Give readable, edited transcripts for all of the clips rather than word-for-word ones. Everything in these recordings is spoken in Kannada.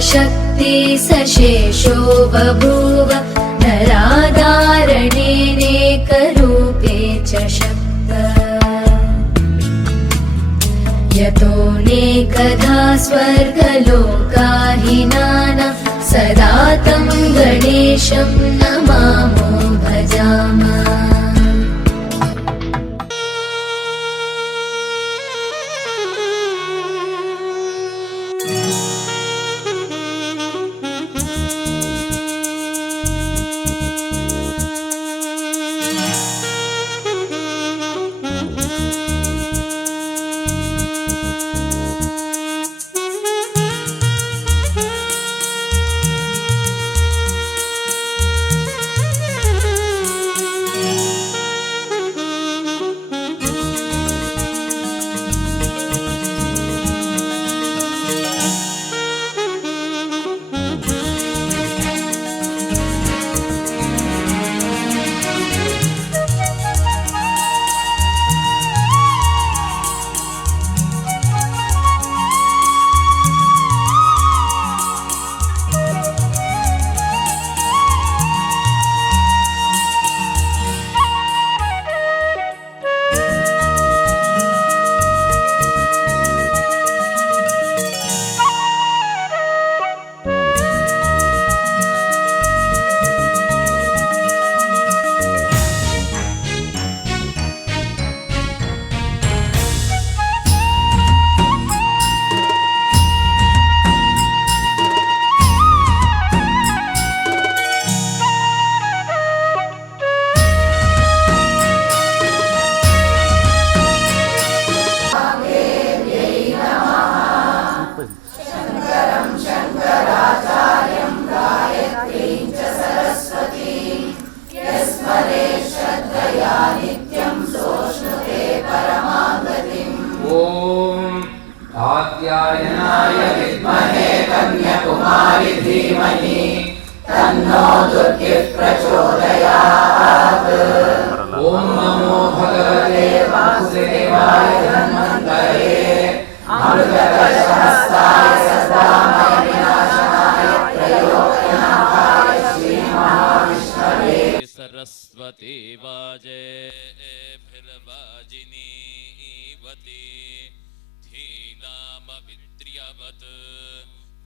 शक्ति सशेषो बभूव नराधारणेनेकरूपे च शक्त यतोऽनेकधा स्वर्गलोकाहिनानां सदा तं गणेशं नमामो भजामः। कात्यायनाय विद्महे कन्याकुमारी धीमहि तन्नो दुर्गिः प्रचोदयात्। ॐ नमो भगवते वासुदेवाय धन्वन्तरे अमृतकलशहस्ताय सदामय विनाशनाय त्रयोग्यनाथाय श्रीमहाविष्णवे। सरस्वती वाजे भिर्वाजिनीवती धीनामविद्र्यवत्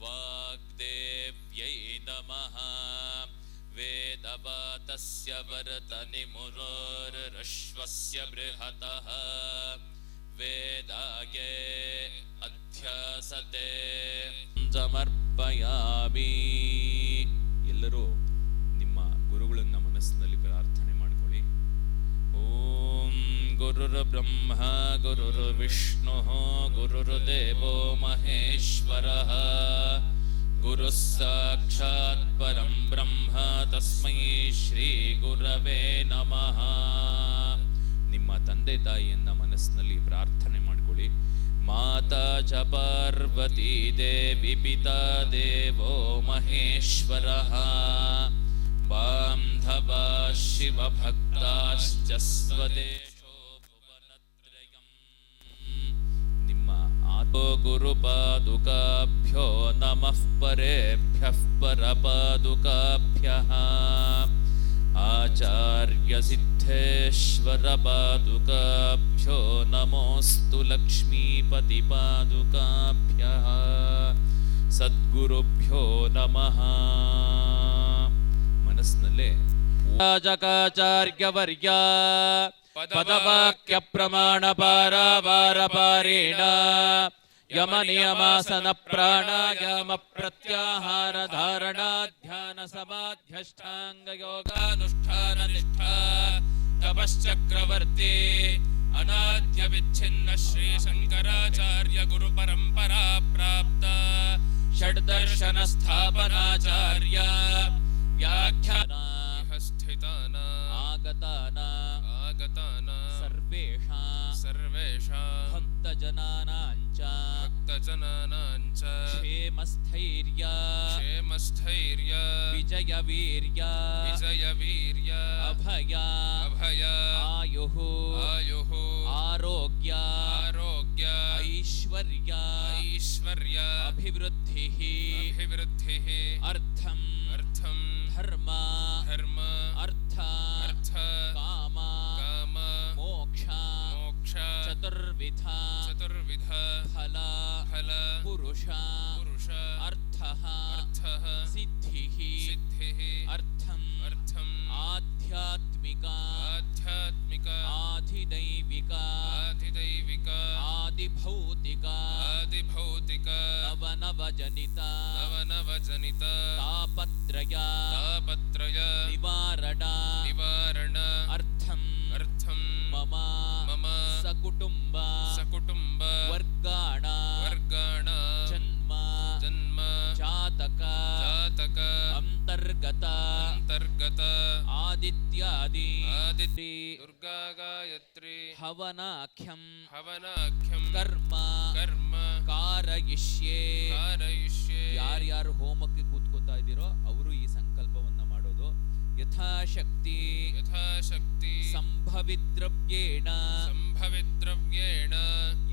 वाग्देव्यै नमः। वेदवातस्य वरतनिमुरोरश्वस्य बृहतः वेदाये अध्यासते ಸಮರ್ಪಯಾಮಿ. ಎಲ್ಲರೂ ನಿಮ್ಮ ಗುರುಗಳನ್ನ ಮನಸ್ಸಿನಲ್ಲಿ ಪ್ರಾರ್ಥನೆ ಮಾಡಿಕೊಳ್ಳಿ. ಓಂ ಗುರುರ್ ಬ್ರಹ್ಮ ಗುರುರ್ ವಿಷ್ಣು ಗುರುರ್ ದೇವೋ ಮಹೇಶ್ವರಃ ಗುರುಃ ಸಾಕ್ಷಾತ್ ಪರಂ ಬ್ರಹ್ಮ ತಸ್ಮೈ ಶ್ರೀ ಗುರವೇ ನಮಃ. ನಿಮ್ಮ ತಂದೆ ತಾಯಿಯನ್ನ ಮನಸ್ಸಿನಲ್ಲಿ ಪ್ರಾರ್ಥನೆ ಮಾಡಿಕೊಳ್ಳಿ. ಮಾತಾ ಚ ಪಾರ್ವತೀ ದೇವಿ ಪಿತಾ ದೇವೋ ಮಹೇಶ್ವರಃ ಬಾಂಧವಾ ಶಿವಭಕ್ತಾಶ್ಚ ಸ್ವದೇಶೋ ಭುವನತ್ರಯಂ. ನಿಮ್ಮ ಆತೋ ಗುರುಪಾದುಕಾಭ್ಯೋ ನಮಃ ಪರೇಭ್ಯಃ ಪರಪಾದುಕಾಭ್ಯಃ ಆಚಾರ್ಯ ಸಿದ್ಧೇಶ್ವರ ಪಾದುಕಾಭ್ಯೋ ನಮೋಸ್ತು ಲಕ್ಷ್ಮೀಪತಿ ಪಾದುಕಾಭ್ಯಃ ಸದ್ಗುರುಭ್ಯೋ ನಮಃ. ಮನಸ್ಸಿನಲ್ಲೇ ರಾಜಕಾಚಾರ್ಯವರ್ಯ ಪದವಾಕ್ಯ ಪ್ರಮಾಣ ಪಾರಾವಾರಪಾರೇಣ ಯಮ ನಿಯಮಾಸನ ಪ್ರಾಣಾಯಾಮ ಪ್ರತ್ಯಾಹಾರ ಧಾರಣಾ ಧ್ಯಾನ ಸಮಾಧ್ಯಷ್ಟಾಂಗ ಯೋಗಾನುಷ್ಠಾನ ನಿಷ್ಠಾ ತಪಶ್ಚಕ್ರವರ್ತಿ ಅನಾದ್ಯ ವಿಚ್ಛಿನ್ನ ಶ್ರೀ ಶಂಕರಾಚಾರ್ಯ ಗುರು ಪರಂಪರಾ ಪ್ರಾಪ್ತ ಷಡ್ದರ್ಶನ ಸ್ಥಾಪನಾಚಾರ್ಯ ವ್ಯಾಖ್ಯಾನ ಸ್ಥಿತಾನ ಆಗತಾನ ಸರ್ವೇಷಾಂ ಭಕ್ತಜನಾನಾಂಚ ಕ್ಷೇಮಸ್ಥೈರ್ಯ ವಿಜಯವೀರ್ಯ ಅಭಯ ಆಯುಃ ಆರೋಗ್ಯ ಐಶ್ವರ್ಯ ಐಶ್ವರ್ಯ ಅಭಿವೃದ್ಧಿಃ ಅಭಿವೃದ್ಧಿಃ ಅರ್ಥಂ ಅರ್ಥಂ ಧರ್ಮ ಧರ್ಮ ಅರ್ಥ ಅರ್ಥ ಕಾಮ ಕಾಮ ಮೋಕ್ಷ ಮೋಕ್ಷ ಚತುರ್ವಿಧ ಚತುರ್ವಿಧ ಫಲ ಫಲ ಪುರುಷ ಪುರುಷ ಅರ್ಥಃ ಅರ್ಥಃ ಸಿದ್ಧಿಃ ಸಿದ್ಧಿಃ ಅರ್ಥಂ ಅರ್ಥಂ ಆಧ್ಯಾತ್ಮಿಕ ಆಧ್ಯಾತ್ಮಿಕ ಆಧಿದೈವಿಕ ಆಧಿದೈವಿಕ ಆದಿಭೌತಿಕ ಆದಿಭೌತಿಕ ನವನವಜನಿತ ನವನವಜನಿತ ತಾಪತ್ರಯ ತಾಪತ್ರಯ ನಿವಾರಣ ನಿವಾರಣ ಅರ್ಥಂ ಅರ್ಥಂ ಮಮ ಮಮ ಸಕುಟುಂಬ ಸಕುಟುಂಬ ವರ್ಗಾಣ ವರ್ಗಾಣ ಜನ್ಮ ಜನ್ಮ ಜಾತಕ ಜಾತಕ ಅಂತರ್ಗತ ಅಂತರ್ಗತ ಆದಿತ್ಯಾದಿ ಆದಿತ್ಯ ದುರ್ಗಾ ಗಾಯತ್ರಿ ಹವನಾಖ್ಯಂ ಹವನಾಖ್ಯಂ ಕರ್ಮ ಕರ್ಮ ಕಾರಯಿಷ್ಯೆ ಕಾರಯಿಷ್ಯೆ ಯಾರ್ಯಾರು ಹೋಮಕ್ಕೆ ಕೂತ್ಕೋತಾ ಇದ್ದೀರೋ ಅವರು ಈ ಸಂಕಲ್ಪವನ್ನ ಮಾಡೋದು. ಯಥಾಶಕ್ತಿ ಯಥಾಶಕ್ತಿ ಸಂಭವಿದ್ರವ್ಯೇಣ ಸಂಭವಿದ್ರವ್ಯೇಣ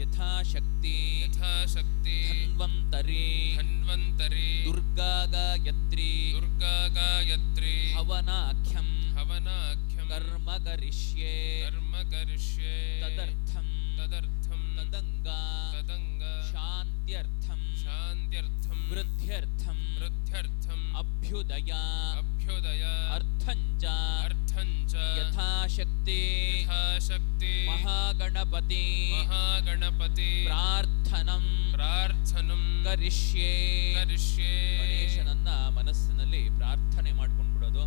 ಯಥಾಶಕ್ತಿ ಯಥಾಶಕ್ತಿ ಧನ್ವಂತರಿ ಧನ್ವಂತರಿ ದುರ್ಗಾ ಗಾಯತ್ರಿ ದುರ್ಗಾ ಗಾಯತ್ರಿ ಹವನಾಖ್ಯಂ ಹವನಾಖ್ಯಂ ಕರ್ಮ ಕರಿಷ್ಯೆ ಕರ್ಮ ಕರಿಷ್ಯೆ ತದರ್ಥಂ ತದರ್ಥಂ ತದಂಗ ತದಂಗ ಶಾಂತ್ಯರ್ಥಂ ಶಾಂತ್ಯರ್ಥಂ ವೃದ್ಧ್ಯರ್ಥಂ ವೃದ್ಧ್ಯರ್ಥಂ ಅಭ್ಯುದಯ ಅಭ್ಯುದಯ ಅರ್ಥಂಚ ಅರ್ಥಂಚ ಯಥಾಶಕ್ತಿ ಯಥಾಶಕ್ತಿ ಮಹಾಗಣಪತಿ ಮಹಾಗಣಪತಿ ಪ್ರಾರ್ಥನಂ ಪ್ರಾರ್ಥನಂ ಕರಿಷ್ಯೆ ಕರಿಷ್ಯೆ ಗಣೇಶನನ್ನ ಮನಸ್ಸಿನಲ್ಲಿ ಪ್ರಾರ್ಥನೆ ಮಾಡ್ಕೊಂಡು ಬಿಡೋದು.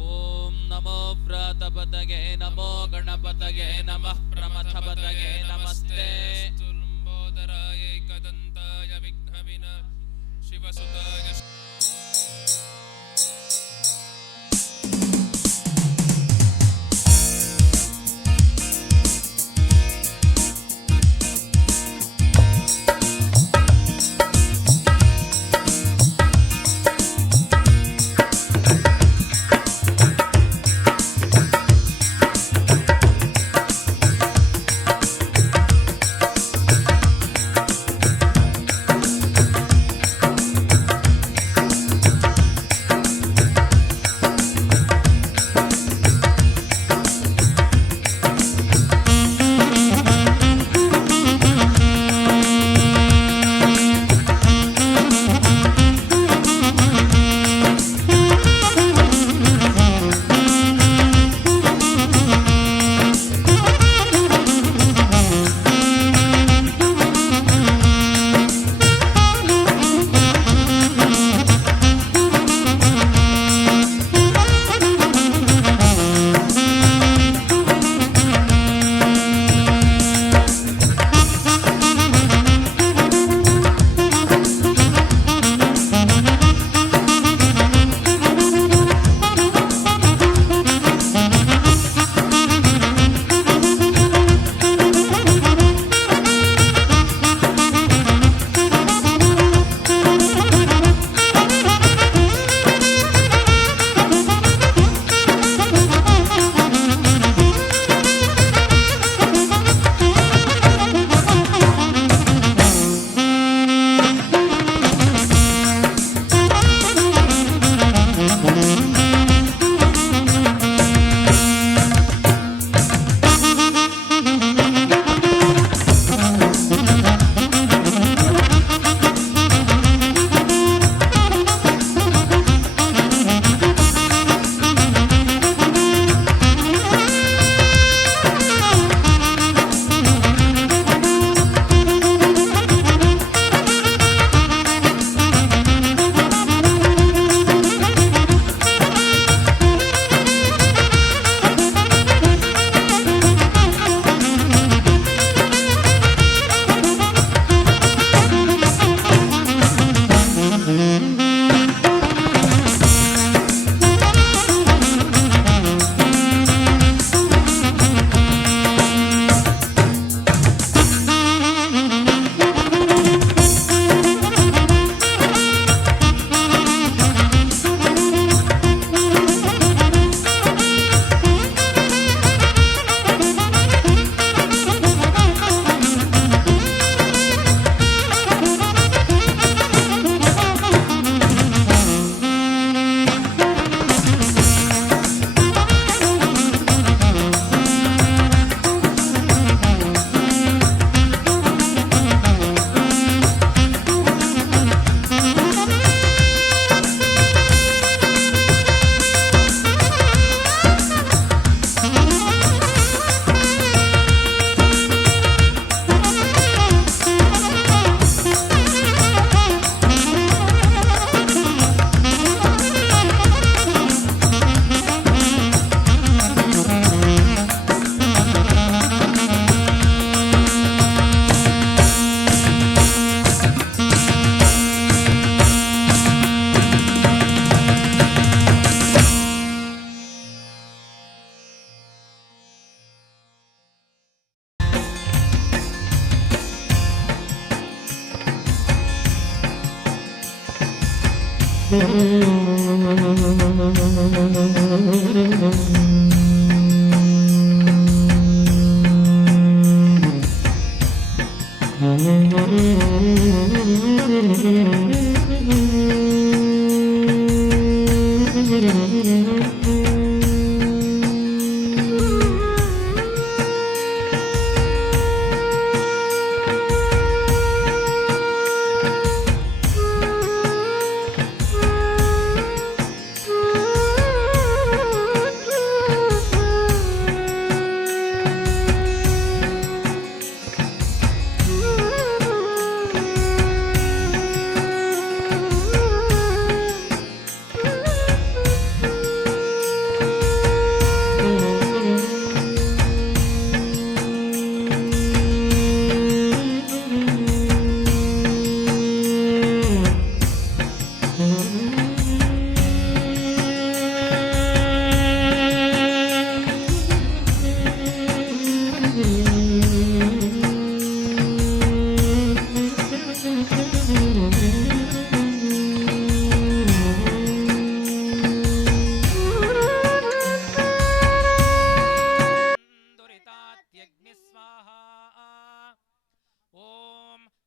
ಓಂ ನಮೋ ವ್ರಾತಪತಗೆ ನಮೋ ಗಣಪತಗೆ ನಮಃ ಪ್ರಮಥಪತಗೆ ನಮಸ್ತೆ ಲಂಬೋದರಾಯ ಏಕದಂತಾಯ ವಿಘ್ನವಿನ ಶಿವಸುತಾಯ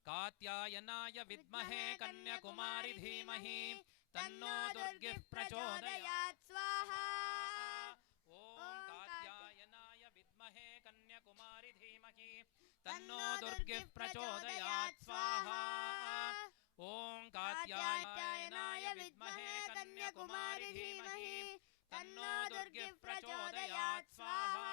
कात्यायनाय विद्महे कन्याकुमारी धीमहि तन्नो दुर्गे प्रचोदयात् स्वाहा। ओम कात्यायनाय विद्महे कन्याकुमारी धीमहि तन्नो दुर्गे प्रचोदयात् स्वाहा। ओम कात्यायनाय विद्महे कन्याकुमारी धीमहि तन्नो दुर्गे प्रचोदयात् स्वाहा।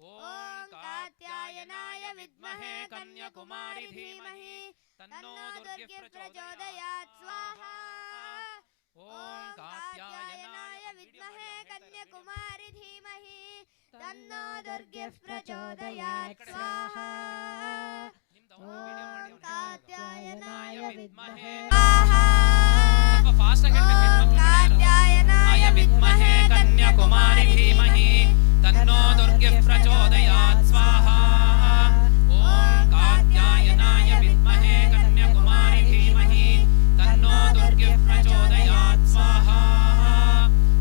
ओम कात्यायनाय विद्महे कन्याकुमारी धीमहि तन्नो दुर्गे प्रचोदयात् स्वाहा। ओम कात्यायनाय विद्महे कन्याकुमारी धीमहि तन्नो दुर्गे प्रचोदयात् स्वाहा। ओम कात्यायनाय विद्महे कात्यायनाय विद्महे कन्याकुमारी धीमहि तन्नो दुर्गे प्रचोदयात् स्वाहा। ओम कात्यायनाय विद्महे कन्याकुमारी धीमहि तन्नो दुर्गे प्रचोदयात् स्वाहा।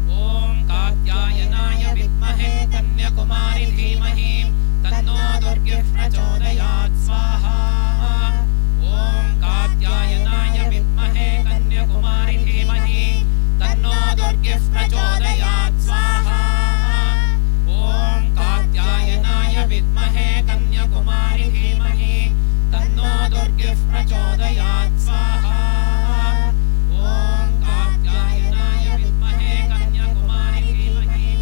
ओम कात्यायनाय विद्महे कन्याकुमारी धीमहि तन्नो दुर्गे प्रचोदयात् स्वाहा। ओम कात्यायनाय विद्महे कन्याकुमारी धीमहि तन्नो दुर्गे प्रचोदयात् स्वाहा। ओम कात्यायनाय विद्महे कन्याकुमारी धीमहि तन्नो दुर्गे प्रचोदयात् स्वाहा। ओम कात्यायनाय विद्महे कन्याकुमारी धीमहि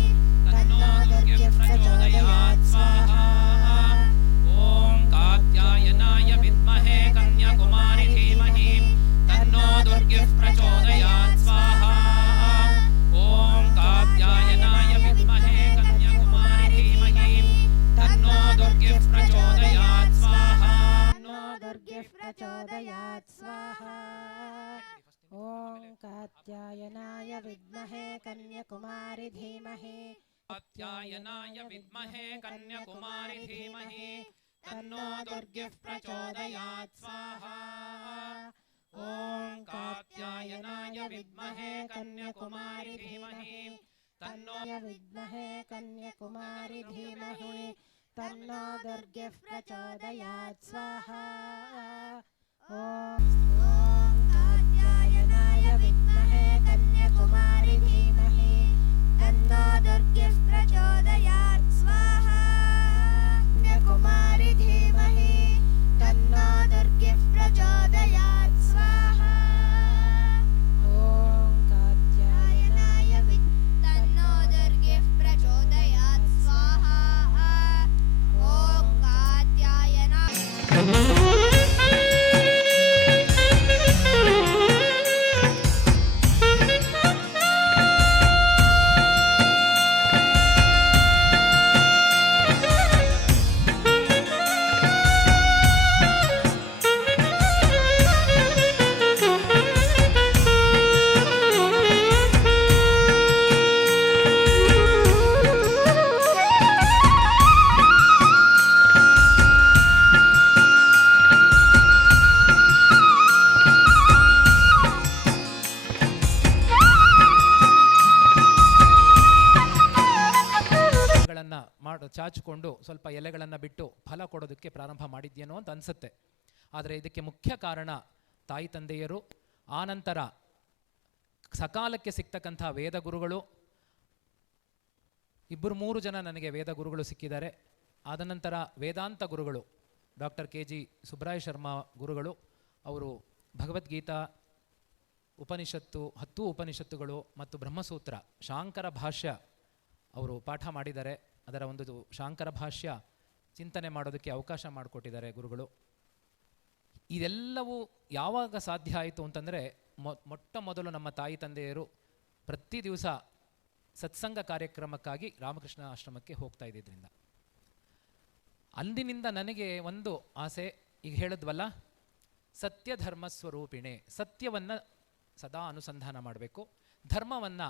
तन्नो दुर्गे प्रचोदयात् स्वाहा। ओम कात्यायनाय विद्महे कन्याकुमारी धीमहि तन्नो दुर्गे प्रचोदयात् स्वाहा। ओम कात्यायनाय विद्महे कन्याकुमारी धीमहि तन्नो दुर्गे प्रचोदयात् स्वाहा। तन्नो दुर्गे प्रचोदयात् स्वाहा। ओम कात्यायनाय विद्महे कन्याकुमारी धीमहि कात्यायनाय विद्महे कन्याकुमारी धीमहि तन्नो दुर्गे प्रचोदयात् स्वाहा। ओम कात्यायनाय विद्महे कन्याकुमारी धीमहि तन्नो विद्महे कन्याकुमारी धीमहि तन्नो दुर्गे प्रचोदयात् स्वाहा। ओम कात्यायनाय विद्महे कन्याकुमारी धीमहि तन्नो दुर्गे प्रचोदयात् स्वाहा। कन्याकुमारी धीमहि तन्नो दुर्गे प्रचोदयात् स्वाहा। ओम कात्यायनाय तन्नो दुर्गे प्रचोदयात् स्वाहा। ओम कात्यायनाय ಚಾಚಿಕೊಂಡು ಸ್ವಲ್ಪ ಎಲೆಗಳನ್ನು ಬಿಟ್ಟು ಫಲ ಕೊಡೋದಕ್ಕೆ ಪ್ರಾರಂಭ ಮಾಡಿದ್ಯೇನೋ ಅಂತ ಅನಿಸುತ್ತೆ. ಆದರೆ ಇದಕ್ಕೆ ಮುಖ್ಯ ಕಾರಣ ತಾಯಿ ತಂದೆಯರು, ಆನಂತರ ಸಕಾಲಕ್ಕೆ ಸಿಗ್ತಕ್ಕಂಥ ವೇದ ಗುರುಗಳು. 2-3 ಜನ ನನಗೆ ವೇದ ಗುರುಗಳು ಸಿಕ್ಕಿದ್ದಾರೆ. ಆದ ನಂತರ ವೇದಾಂತ ಗುರುಗಳು ಡಾಕ್ಟರ್ KG ಸುಬ್ರಾಯ ಶರ್ಮಾ ಗುರುಗಳು. ಅವರು ಭಗವದ್ಗೀತಾ, ಉಪನಿಷತ್ತು, 10 ಉಪನಿಷತ್ತುಗಳು ಮತ್ತು ಬ್ರಹ್ಮಸೂತ್ರ ಶಾಂಕರ ಭಾಷ್ಯ ಅವರು ಪಾಠ ಮಾಡಿದ್ದಾರೆ. ಅದರ ಒಂದು ಶಾಂಕರ ಭಾಷ್ಯ ಚಿಂತನೆ ಮಾಡೋದಕ್ಕೆ ಅವಕಾಶ ಮಾಡಿಕೊಟ್ಟಿದ್ದಾರೆ ಗುರುಗಳು. ಇದೆಲ್ಲವೂ ಯಾವಾಗ ಸಾಧ್ಯ ಆಯಿತು ಅಂತಂದರೆ, ಮೊಟ್ಟ ಮೊದಲು ನಮ್ಮ ತಾಯಿ ತಂದೆಯರು ಪ್ರತಿ ದಿವಸ ಸತ್ಸಂಗ ಕಾರ್ಯಕ್ರಮಕ್ಕಾಗಿ ರಾಮಕೃಷ್ಣ ಆಶ್ರಮಕ್ಕೆ ಹೋಗ್ತಾ ಇದ್ದಿದ್ದರಿಂದ. ಅಂದಿನಿಂದ ನನಗೆ ಒಂದು ಆಸೆ, ಈಗ ಹೇಳಿದ್ವಲ್ಲ, ಸತ್ಯ ಧರ್ಮ ಸ್ವರೂಪಿಣೆ, ಸತ್ಯವನ್ನು ಸದಾ ಅನುಸಂಧಾನ ಮಾಡಬೇಕು, ಧರ್ಮವನ್ನು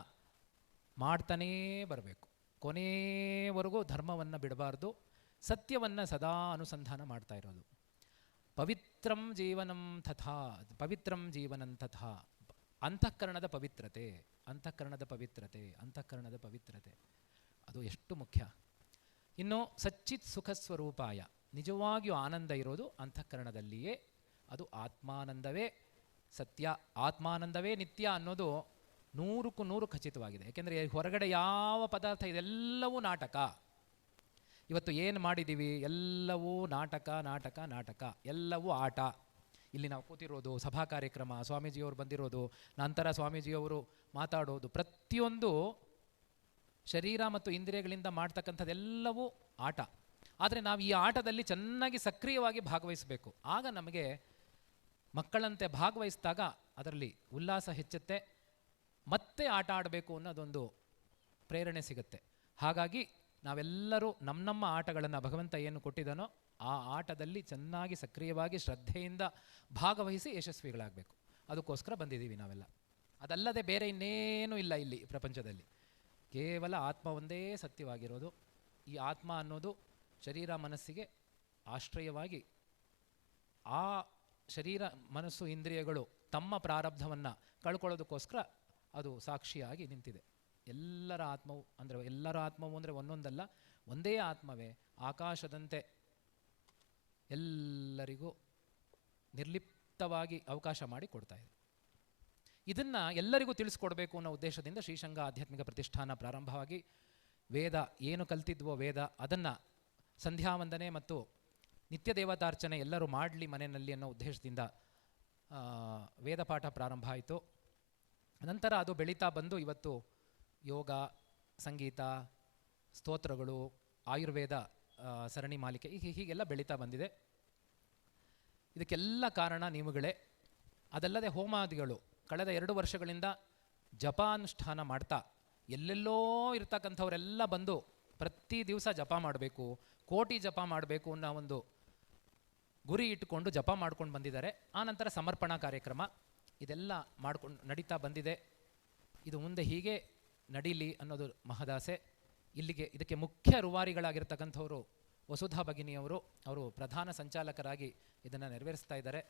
ಮಾಡ್ತಾನೇ ಬರಬೇಕು, ಕೊನೆಯವರೆಗೂ ಧರ್ಮವನ್ನು ಬಿಡಬಾರ್ದು, ಸತ್ಯವನ್ನು ಸದಾ ಅನುಸಂಧಾನ ಮಾಡ್ತಾ ಇರೋದು. ಪವಿತ್ರಂ ಜೀವನಂ ತಥಾ, ಪವಿತ್ರಂ ಜೀವನಂ ತಥಾ, ಅಂತಃಕರಣದ ಪವಿತ್ರತೆ, ಅಂತಃಕರಣದ ಪವಿತ್ರತೆ, ಅಂತಃಕರಣದ ಪವಿತ್ರತೆ ಅದು ಎಷ್ಟು ಮುಖ್ಯ. ಇನ್ನು ಸಚ್ಚಿತ್ ಸುಖ ಸ್ವರೂಪಾಯ, ನಿಜವಾಗಿಯೂ ಆನಂದ ಇರೋದು ಅಂತಃಕರಣದಲ್ಲಿಯೇ. ಅದು ಆತ್ಮಾನಂದವೇ ಸತ್ಯ, ಆತ್ಮಾನಂದವೇ ನಿತ್ಯ ಅನ್ನೋದು 100ಕ್ಕೂ 100 ಖಚಿತವಾಗಿದೆ. ಯಾಕೆಂದರೆ ಹೊರಗಡೆ ಯಾವ ಪದಾರ್ಥ ಇದೆಲ್ಲವೂ ನಾಟಕ. ಇವತ್ತು ಏನು ಮಾಡಿದ್ದೀವಿ, ಎಲ್ಲವೂ ನಾಟಕ ನಾಟಕ ನಾಟಕ, ಎಲ್ಲವೂ ಆಟ. ಇಲ್ಲಿ ನಾವು ಕೂತಿರೋದು, ಸಭಾ ಕಾರ್ಯಕ್ರಮ, ಸ್ವಾಮೀಜಿಯವರು ಬಂದಿರೋದು, ನಂತರ ಸ್ವಾಮೀಜಿಯವರು ಮಾತಾಡೋದು, ಪ್ರತಿಯೊಂದು ಶರೀರ ಮತ್ತು ಇಂದ್ರಿಯಗಳಿಂದ ಮಾಡ್ತಕ್ಕಂಥದ್ದೆಲ್ಲವೂ ಆಟ. ಆದರೆ ನಾವು ಈ ಆಟದಲ್ಲಿ ಚೆನ್ನಾಗಿ ಸಕ್ರಿಯವಾಗಿ ಭಾಗವಹಿಸಬೇಕು. ಆಗ ನಮಗೆ ಮಕ್ಕಳಂತೆ ಭಾಗವಹಿಸಿದಾಗ ಅದರಲ್ಲಿ ಉಲ್ಲಾಸ ಹೆಚ್ಚುತ್ತೆ, ಮತ್ತೆ ಆಟ ಆಡಬೇಕು ಅನ್ನೋದೊಂದು ಪ್ರೇರಣೆ ಸಿಗುತ್ತೆ. ಹಾಗಾಗಿ ನಾವೆಲ್ಲರೂ ನಮ್ಮ ಆಟಗಳನ್ನು ಭಗವಂತ ಏನು ಕೊಟ್ಟಿದ್ದಾನೋ ಆ ಆಟದಲ್ಲಿ ಚೆನ್ನಾಗಿ ಸಕ್ರಿಯವಾಗಿ ಶ್ರದ್ಧೆಯಿಂದ ಭಾಗವಹಿಸಿ ಯಶಸ್ವಿಗಳಾಗಬೇಕು. ಅದಕ್ಕೋಸ್ಕರ ಬಂದಿದ್ದೀವಿ ನಾವೆಲ್ಲ. ಅದಲ್ಲದೆ ಬೇರೆ ಇನ್ನೇನೂ ಇಲ್ಲ ಇಲ್ಲಿ ಪ್ರಪಂಚದಲ್ಲಿ. ಕೇವಲ ಆತ್ಮ ಒಂದೇ ಸತ್ಯವಾಗಿರೋದು. ಈ ಆತ್ಮ ಅನ್ನೋದು ಶರೀರ ಮನಸ್ಸಿಗೆ ಆಶ್ರಯವಾಗಿ, ಆ ಶರೀರ ಮನಸ್ಸು ಇಂದ್ರಿಯಗಳು ತಮ್ಮ ಪ್ರಾರಬ್ಧವನ್ನು ಕಳ್ಕೊಳ್ಳೋದಕ್ಕೋಸ್ಕರ ಅದು ಸಾಕ್ಷಿಯಾಗಿ ನಿಂತಿದೆ. ಎಲ್ಲರ ಆತ್ಮವು ಅಂದರೆ ಒಂದೊಂದಲ್ಲ, ಒಂದೇ ಆತ್ಮವೇ ಆಕಾಶದಂತೆ ಎಲ್ಲರಿಗೂ ನಿರ್ಲಿಪ್ತವಾಗಿ ಅವಕಾಶ ಮಾಡಿ ಕೊಡ್ತಾ ಇದೆ. ಇದನ್ನು ಎಲ್ಲರಿಗೂ ತಿಳಿಸ್ಕೊಡ್ಬೇಕು ಅನ್ನೋ ಉದ್ದೇಶದಿಂದ ಶ್ರೀಸಂಘ ಆಧ್ಯಾತ್ಮಿಕ ಪ್ರತಿಷ್ಠಾನ ಪ್ರಾರಂಭವಾಗಿ ವೇದ ಏನು ಕಲ್ತಿದ್ವೋ ವೇದ ಅದನ್ನು ಸಂಧ್ಯಾವಂದನೆ ಮತ್ತು ನಿತ್ಯ ದೇವತಾರ್ಚನೆ ಎಲ್ಲರೂ ಮಾಡಲಿ ಮನೆಯಲ್ಲಿ ಅನ್ನೋ ಉದ್ದೇಶದಿಂದ ವೇದ ಪಾಠ ಪ್ರಾರಂಭ ಆಯಿತು. ನಂತರ ಅದು ಬೆಳೀತಾ ಬಂದು ಇವತ್ತು ಯೋಗ, ಸಂಗೀತ, ಸ್ತೋತ್ರಗಳು, ಆಯುರ್ವೇದ ಸರಣಿ ಮಾಲಿಕೆ ಹೀಗೆಲ್ಲ ಬೆಳೀತಾ ಬಂದಿದೆ. ಇದಕ್ಕೆಲ್ಲ ಕಾರಣ ನೀವುಗಳೇ. ಅದಲ್ಲದೆ ಹೋಮಾದಿಗಳು ಕಳೆದ 2 ವರ್ಷಗಳಿಂದ ಜಪಾನುಷ್ಠಾನ ಮಾಡ್ತಾ ಎಲ್ಲೆಲ್ಲೋ ಇರ್ತಕ್ಕಂಥವರೆಲ್ಲ ಬಂದು ಪ್ರತಿ ದಿವಸ ಜಪ ಮಾಡಬೇಕು, ಕೋಟಿ ಜಪ ಮಾಡಬೇಕು ಅನ್ನೋ ಒಂದು ಗುರಿ ಇಟ್ಟುಕೊಂಡು ಜಪ ಮಾಡ್ಕೊಂಡು ಬಂದಿದ್ದಾರೆ. ಆನಂತರ ಸಮರ್ಪಣಾ ಕಾರ್ಯಕ್ರಮ ಇದೆಲ್ಲ ಮಾಡ್ಕೊಂಡು ನಡೀತಾ ಬಂದಿದೆ. ಇದು ಮುಂದೆ ಹೀಗೆ ನಡೀಲಿ ಅನ್ನೋದು ಮಹದಾಸೆ. ಇದಕ್ಕೆ ಮುಖ್ಯ ರೂವಾರಿಗಳಾಗಿರ್ತಕ್ಕಂಥವರು ವಸುಧಾ ಭಗಿನಿಯವರು, ಅವರು ಪ್ರಧಾನ ಸಂಚಾಲಕರಾಗಿ ಇದನ್ನು ನೆರವೇರಿಸ್ತಾ ಇದ್ದಾರೆ.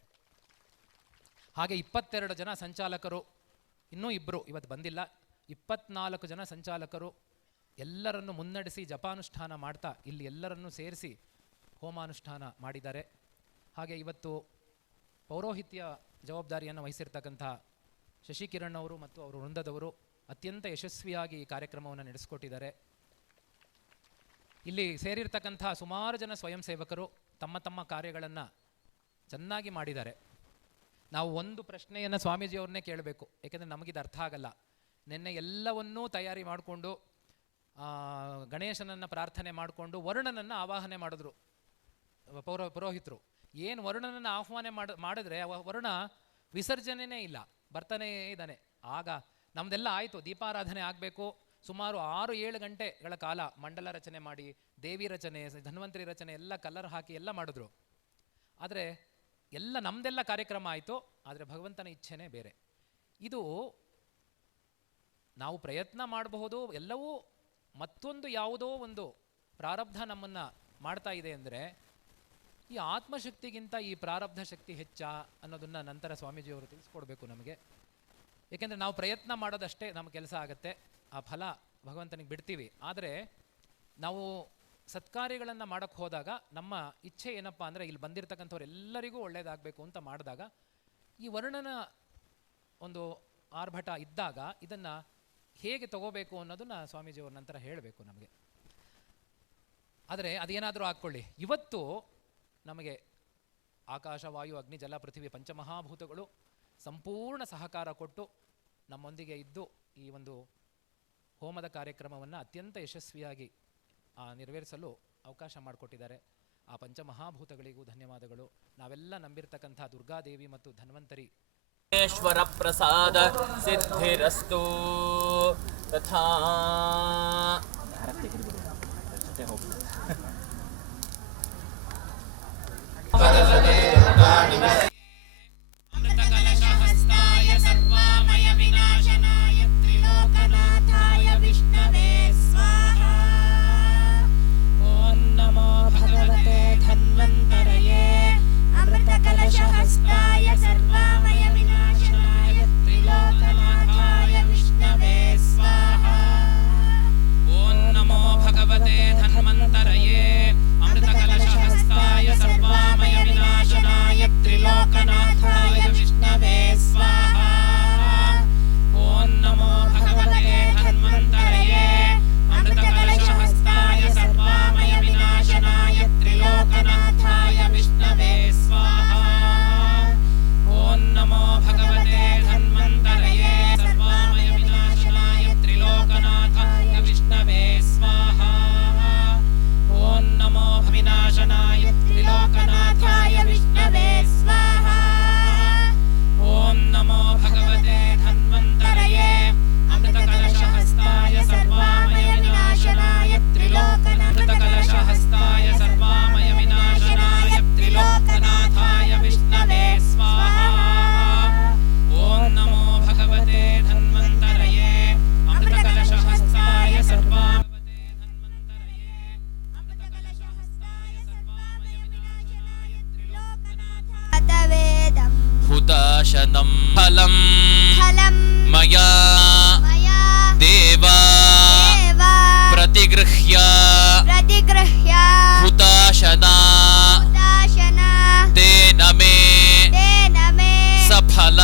ಹಾಗೆ 22 ಜನ ಸಂಚಾಲಕರು, ಇನ್ನೂ 2 ಇವತ್ತು ಬಂದಿಲ್ಲ, 24 ಜನ ಸಂಚಾಲಕರು ಎಲ್ಲರನ್ನು ಮುನ್ನಡೆಸಿ ಜಪಾನುಷ್ಠಾನ ಮಾಡ್ತಾ ಇಲ್ಲಿ ಎಲ್ಲರನ್ನೂ ಸೇರಿಸಿ ಹೋಮಾನುಷ್ಠಾನ ಮಾಡಿದ್ದಾರೆ. ಹಾಗೆ ಇವತ್ತು ಪೌರೋಹಿತ್ಯ ಜವಾಬ್ದಾರಿಯನ್ನು ವಹಿಸಿರ್ತಕ್ಕಂಥ ಶಶಿಕಿರಣ್ ಅವರು ಮತ್ತು ಅವರು ವೃಂದದವರು ಅತ್ಯಂತ ಯಶಸ್ವಿಯಾಗಿ ಈ ಕಾರ್ಯಕ್ರಮವನ್ನು ನಡೆಸಿಕೊಟ್ಟಿದ್ದಾರೆ. ಇಲ್ಲಿ ಸೇರಿರ್ತಕ್ಕಂಥ ಸುಮಾರು ಜನ ಸ್ವಯಂ ಸೇವಕರು ತಮ್ಮ ತಮ್ಮ ಕಾರ್ಯಗಳನ್ನು ಚೆನ್ನಾಗಿ ಮಾಡಿದ್ದಾರೆ. ನಾವು ಒಂದು ಪ್ರಶ್ನೆಯನ್ನು ಸ್ವಾಮೀಜಿಯವ್ರನ್ನೇ ಕೇಳಬೇಕು, ಏಕೆಂದರೆ ನಮಗಿದು ಅರ್ಥ ಆಗಲ್ಲ. ನಿನ್ನೆ ಎಲ್ಲವನ್ನೂ ತಯಾರಿ ಮಾಡಿಕೊಂಡು ಗಣೇಶನನ್ನು ಪ್ರಾರ್ಥನೆ ಮಾಡಿಕೊಂಡು ವರುಣನನ್ನು ಆವಾಹನೆ ಮಾಡಿದ್ರು ಪುರೋಹಿತರು. ಏನು ವರುಣನನ್ನು ಆಹ್ವಾನ ಮಾಡಿದ್ರೆ ವರುಣ ವಿಸರ್ಜನೆಯೇ ಇಲ್ಲ, ಬರ್ತಾನೇ ಇದ್ದಾನೆ. ಆಗ ನಮ್ಮದೆಲ್ಲ ಆಯಿತು, ದೀಪಾರಾಧನೆ ಆಗಬೇಕು. ಸುಮಾರು 6-7 ಗಂಟೆಗಳ ಕಾಲ ಮಂಡಲ ರಚನೆ ಮಾಡಿ, ದೇವಿ ರಚನೆ, ಧನ್ವಂತರಿ ರಚನೆ ಎಲ್ಲ ಕಲರ್ ಹಾಕಿ ಎಲ್ಲ ಮಾಡಿದ್ರು. ಆದರೆ ಎಲ್ಲ ನಮ್ಮದೆಲ್ಲ ಕಾರ್ಯಕ್ರಮ ಆಯಿತು, ಆದರೆ ಭಗವಂತನ ಇಚ್ಛೆನೇ ಬೇರೆ. ಇದು ನಾವು ಪ್ರಯತ್ನ ಮಾಡಬಹುದು, ಎಲ್ಲವೂ ಮತ್ತೊಂದು ಯಾವುದೋ ಒಂದು ಪ್ರಾರಬ್ಧ ನಮ್ಮನ್ನು ಮಾಡ್ತಾ ಇದೆ ಅಂದರೆ ಈ ಆತ್ಮಶಕ್ತಿಗಿಂತ ಈ ಪ್ರಾರಬ್ಧ ಶಕ್ತಿ ಹೆಚ್ಚಾ ಅನ್ನೋದನ್ನು ನಂತರ ಸ್ವಾಮೀಜಿಯವರು ತಿಳಿಸ್ಕೊಡ್ಬೇಕು ನಮಗೆ. ಏಕೆಂದರೆ ನಾವು ಪ್ರಯತ್ನ ಮಾಡೋದಷ್ಟೇ ನಮ್ಮ ಕೆಲಸ ಆಗುತ್ತೆ, ಆ ಫಲ ಭಗವಂತನಿಗೆ ಬಿಡ್ತೀವಿ. ಆದರೆ ನಾವು ಸತ್ಕಾರ್ಯಗಳನ್ನು ಮಾಡೋಕ್ಕೆ ಹೋದಾಗ ನಮ್ಮ ಇಚ್ಛೆ ಏನಪ್ಪ ಅಂದರೆ ಇಲ್ಲಿ ಬಂದಿರತಕ್ಕಂಥವ್ರು ಎಲ್ಲರಿಗೂ ಒಳ್ಳೆಯದಾಗಬೇಕು ಅಂತ ಮಾಡಿದಾಗ ಈ ವರ್ಣನ ಒಂದು ಆರ್ಭಟ ಇದ್ದಾಗ ಇದನ್ನು ಹೇಗೆ ತಗೋಬೇಕು ಅನ್ನೋದನ್ನು ಸ್ವಾಮೀಜಿಯವ್ರ ನಂತರ ಹೇಳಬೇಕು ನಮಗೆ. ಆದರೆ ಅದೇನಾದರೂ ಹಾಕ್ಕೊಳ್ಳಿ, ಇವತ್ತು ನಮಗೆ ಆಕಾಶ, ವಾಯು, ಅಗ್ನಿ, ಜಲ, ಪೃಥ್ವಿ ಪಂಚಮಹಾಭೂತಗಳು ಸಂಪೂರ್ಣ ಸಹಕಾರ ಕೊಟ್ಟು ನಮ್ಮೊಂದಿಗೆ ಇದ್ದು ಈ ಒಂದು ಹೋಮದ ಕಾರ್ಯಕ್ರಮವನ್ನು ಅತ್ಯಂತ ಯಶಸ್ವಿಯಾಗಿ ನೆರವೇರಿಸಲು ಅವಕಾಶ ಮಾಡಿಕೊಟ್ಟಿದ್ದಾರೆ. ಆ ಪಂಚಮಹಾಭೂತಗಳಿಗೂ ಧನ್ಯವಾದಗಳು. ನಾವೆಲ್ಲ ನಂಬಿರ್ತಕ್ಕಂಥ ದುರ್ಗಾದೇವಿ ಮತ್ತು ಧನ್ವಂತರಿ ಈಶ್ವರ ಪ್ರಸಾದ ಸಿದ್ಧಿರಸ್ತು ತಥಾ. ಅಮೃತಕಲಶಹಸ್ತಾಯ ಸರ್ವಾಮಯ ವಿನಾಶನಾಯ ತ್ರಿಲೋಕನಾಥಾಯ ವಿಷ್ಣವೇ ಸ್ವಾಹ. ಓಂ ನಮೋ ಭಗವತೆ ಧನ್ವಂತರಯೇ. ಅಮೃತಕಲಶಹಸ್ತಾಯ ಸರ್ವಾಮಯ ವಿನಾಶನಾಯ ತ್ರಿಲೋಕನಾಥಾಯ ವಿಷ್ಣವೇ ಸ್ವಾಹ. ಓಂ ನಮೋ ಭಗವತೆ ಧನ್ವಂತರಯೇ. ಅಮೃತಕಲಶಹಸ್ತಾಯ ಸರ್ವಾಮಯ ವಿನಾಶನಾಯ ತ್ರಿಲೋಕನಾಥಾಯ ವಿಷ್ಣವೇ ಸ್ವಾಹ. ಓಂ ನಮೋ ಭಗವತೆ ಧನ್ವಂತರಯೇ. ಅಮೃತಕಲಶಹಸ್ತಾಯ ಸರ್ವಾಮಯ ವಿನಾಶನಾಯ ತ್ರಿಲೋಕನಾಥಾಯ ವಿಷ್ಣವೇ ಸ್ವಾಹ. ಓಂ ನಮೋ ಭಗವತೆ ಧನ್ವಂತರಯೇ. ಸರ್ವಾಮಯ ವಿನಾಶನಾಯ ತ್ರಿಲೋಕನಾಥಾಯ ವಿಷ್ಣವೇ ಸ್ವಾಹ. ಓಂ ನಮೋ ವಿನಾಶನಾಯ ತ್ರಿಲೋಕನಾಥಾಯ ವಿಷ್ಣವೇ ಸ್ವಾಹ. ಓಂ ನಮೋ ಭಗವತೆ ಧನ್ವಂತರಯೇ. ಅಮೃತಕಲಶಹಸ್ತಾಯ ಸರ್ವಾಮಯ ವಿನಾಶನಾಯ ತ್ರಿಲೋಕನಾಥಾಯ ಸರ್ವಾಮಯ ವಿನಾಶನಾಯ ತ್ರಿಲೋಕನಾಥಾಯ ವಿಷ್ಣವೇ ಸ್ವಾಹ. ಓಂ ನಮೋ ಭಗವತೆ ಧನ್ವಂತರಯೇ. ಅಮೃತಕಲಶಹಸ್ತಾಯ ಸರ್ವಾಮಯ ಧನ್ವಂತರಯೇ. ಅಮೃತಕಲಶಹಸ್ತಾಯ ಸರ್ವಾಮಯ ವಿನಾಶನಾಯ ತ್ರಿಲೋಕನಾಥಾಯ ವೇದಂ ಹುತಾಶನಂ ಫಲಂ ಫಲಂ ಮಯಾ ಮಯಾ ದೇವಾ ದೇವ ಪ್ರತಿಗೃಹ್ಯ ಪ್ರತಿಗೃಹ್ಯ ಹುತಾಶನಾ ಉದಾಶನ ತೇನ ಮೇ ತೇನ ಮೇ ಸಫಲ.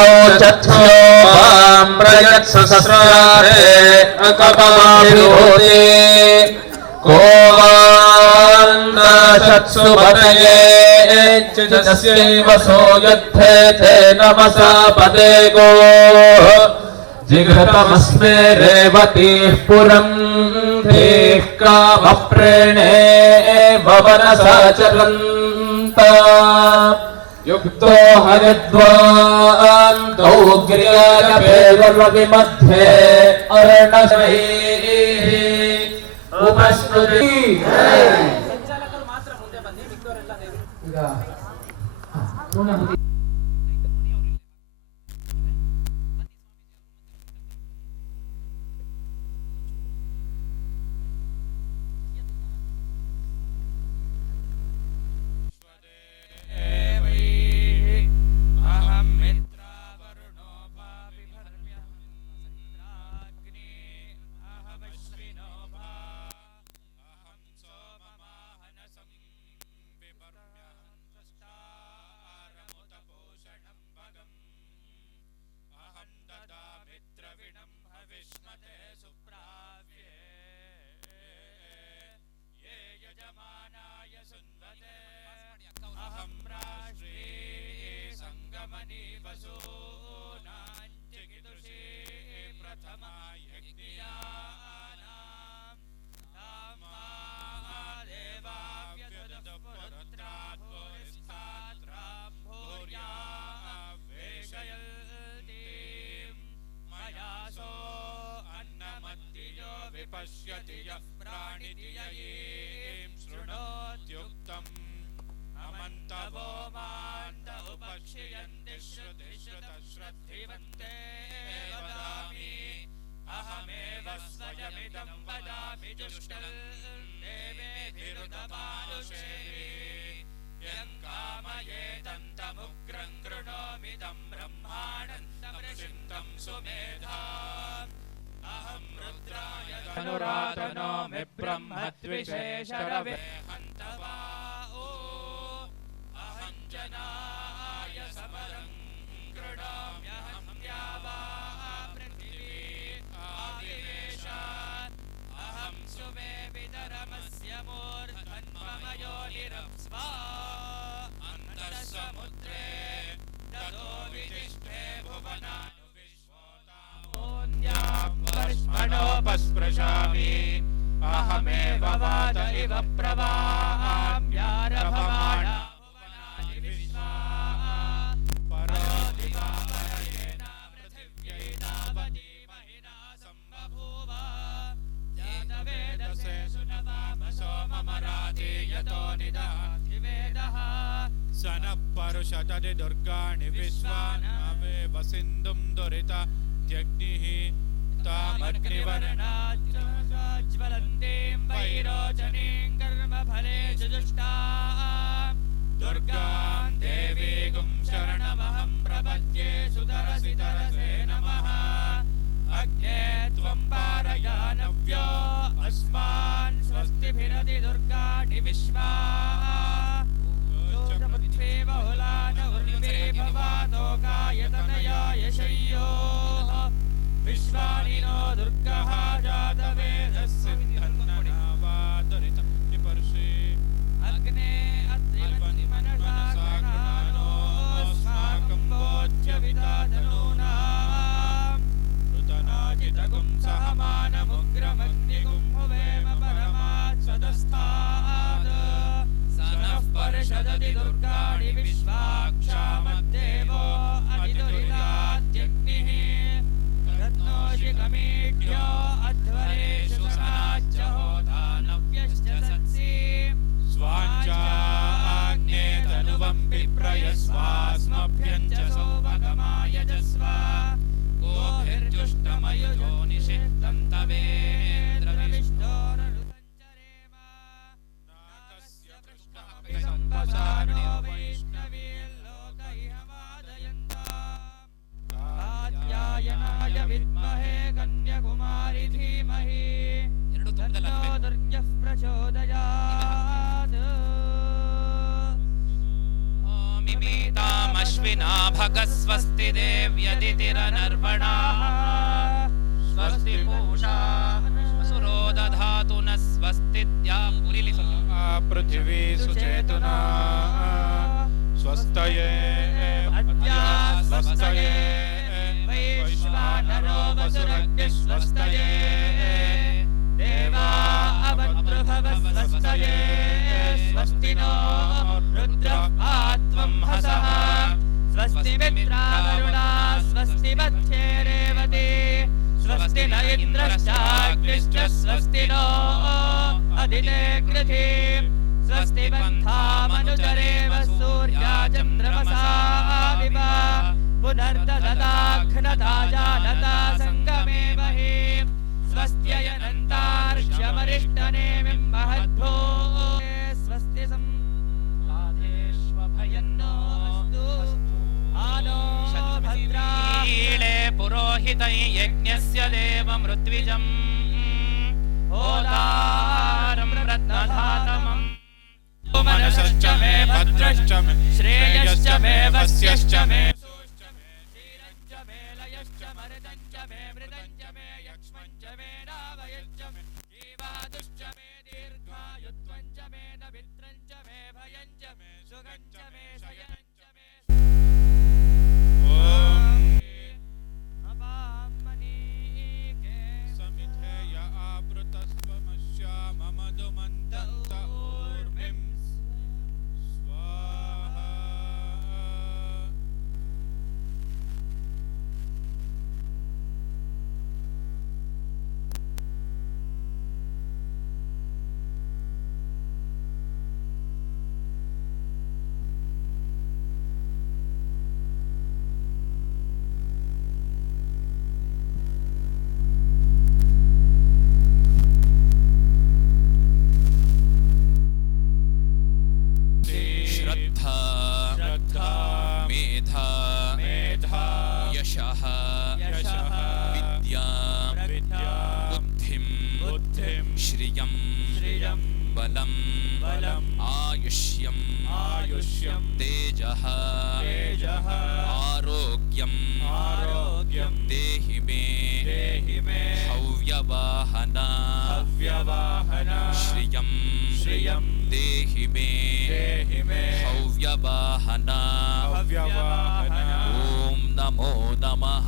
औचथ्यो वां प्रयत्सस्रारे अकपमाभिरोते को वान्दाशत्सु भतये चिदस्यैव सो यद्धेते नमसा पदे गो जिघृतमस्मे रेवतीः पुरम् धीः कामप्रेणे भवनसा चरन्ता युक्तो हरिद्वान्तौ गिर्यारपेर्वविमध्ये अर्णशैः उपस्तुति ಸಂಚಾಲಕರು ಮಾತ್ರ ಮುಂದೆ ಬನ್ನಿ, ಮಿಕ್ಕವರೆಲ್ಲ ಈಗ ಪೂರ್ಣಾಹುತಿ पश्यति यः प्राणितिययीं शृणोत्युक्तम् अमन्तवो मान्त उपक्षियन्ति श्रुतिश्रुतश्रद्धिवन्ते वदामि अहमेव स्वयमिदं वदामि जुष्टं देवेभिरुदमानुषेः यं कामयेदन्तमुग्रं कृणोमिदं ब्रह्माणन्तमृषिन्दं सुमेधाम् अहं रुद्राय अनुराधनो मे ब्रह्मद्विषेशरवे हन्तवाओ अहं जनाय समरं कृणोम्यहं द्यावा पृथिवी आविवेशात् अहं सुमे वितरमस्य मूर्धन्ममयो निरप्स्वा अन्तः समुद्रे ततो विदिष्टे भुवनानि वर्ष्मणोपस्पृशामि अहमेव वात इव प्रवाम्यारभमाणा भुवनानि विश्वा परो दिवापरयेन पृथिव्यै तावतीमहिना सम्बभूव जातवेदसे सुनवामसो ममराति यतो निदधातिवेदः स नः परुषतति दुर्गाणि विश्वानावेव सिन्धुं दुरिता जग्निः तामग्निवर्णाज्वलन्तीं वैरोचनीं कर्मफले जुजुष्टां दुर्गां देवीं शरणमहं प्रपद्ये सुतरसि तरसे नमः अग्ने त्वं पारयानव्यो अस्मान् स्वस्तिभिरति दुर्गाणि विश्वा पृथ्वी बहुलान उर्वे भवातोकायतनयाय शय्योः विश्वानि नो दुर्गः जातवेदस्सिन्धन्ननावादरितं विपर्षे अग्ने अत्रिमनसा गृणानोऽस्माकं भोज्यविदाधनूनां ऋतनाजितगुं सहमानमुग्रमग्निगुं हुवेम परमात् सदस्तात् स नः परिषदति दुर्गाणि विश्वाक्षामद्देवो अधिदुरितात्यग्निः रत्नोषिकमेढ्यो अध्वरेषु सनाच्च होदानव्यश्च सत्सि स्वाञ्चाग्ने तनुवं विप्रयस्वास्मभ्यं च सौभगमाय जस्व गोभिर्जुष्टमयुजो निषिद्धं तवेन्द्रविष्णोरनुसञ्चरेम नाकस्य पृष्ठः संवसानो वैष्णवीर्लोक इह वादयन्ताम् कात्यायनाय विद्महे कन्याकुमारी धीमहि तन्नो दुर्गः प्रचोदयात्। ॐ अश्विना भगस्वस्ति देव्यदितिरनर्वणाः स्वस्ति पूषा असुरो दधातु न स्वस्तिद्या पृथिवी सुचेतना स्वस्तये स्वस्तये वैश्वानरो वसुरग्निस्वस्तये देवा अवद्भृभवस्वस्तये स्वस्ति नो रुद्रः हसः स्वस्ति मित्रावरुणा स्वस्ति मध्ये रेवती स्वस्ति न इन्द्रश्चाग्निश्च स्वस्ति नो अदिते कृधि स्वस्ति पन्थामनुचरेव सूर्या चन्द्रमसा विव पुनर्दददाघ्नता जानता सङ्गमे महि स्वस्त्ययनन्तार्क्ष्यमरिष्टनेमिं महद्भो स्वस्ति संवादेष्वभयन्नोऽस्तु आनो भद्राईळे पुरोहितै यज्ञस्य देवमृत्विजम् होतारं रत्नधातमम् मनसश्च मे भद्रश्च मे श्रेयश्च मे वस्यश्च मे श्रीरञ्च मे लयश्च मरुतञ्च मे मृदञ्च मे यक्ष्मञ्च मे नावयश्च मे जीवादुश्च मे दीर्घायुत्वञ्च मे नवित्रञ्च मे भयञ्च मे सुगञ्च मे शयनञ्च मे अपामनीके समिधेय आवृतस्वमस्या मम दुमन्तन्त ऊर्मिं स्वाहा श्रद्धा मेधा यशः विद्या बुद्धिं श्रियं बलं आयुष्यं तेजः आरोग्यं देहि मे हव्यवाहना श्रियं देहि मे हव्यवाहना ॐ नमो नमः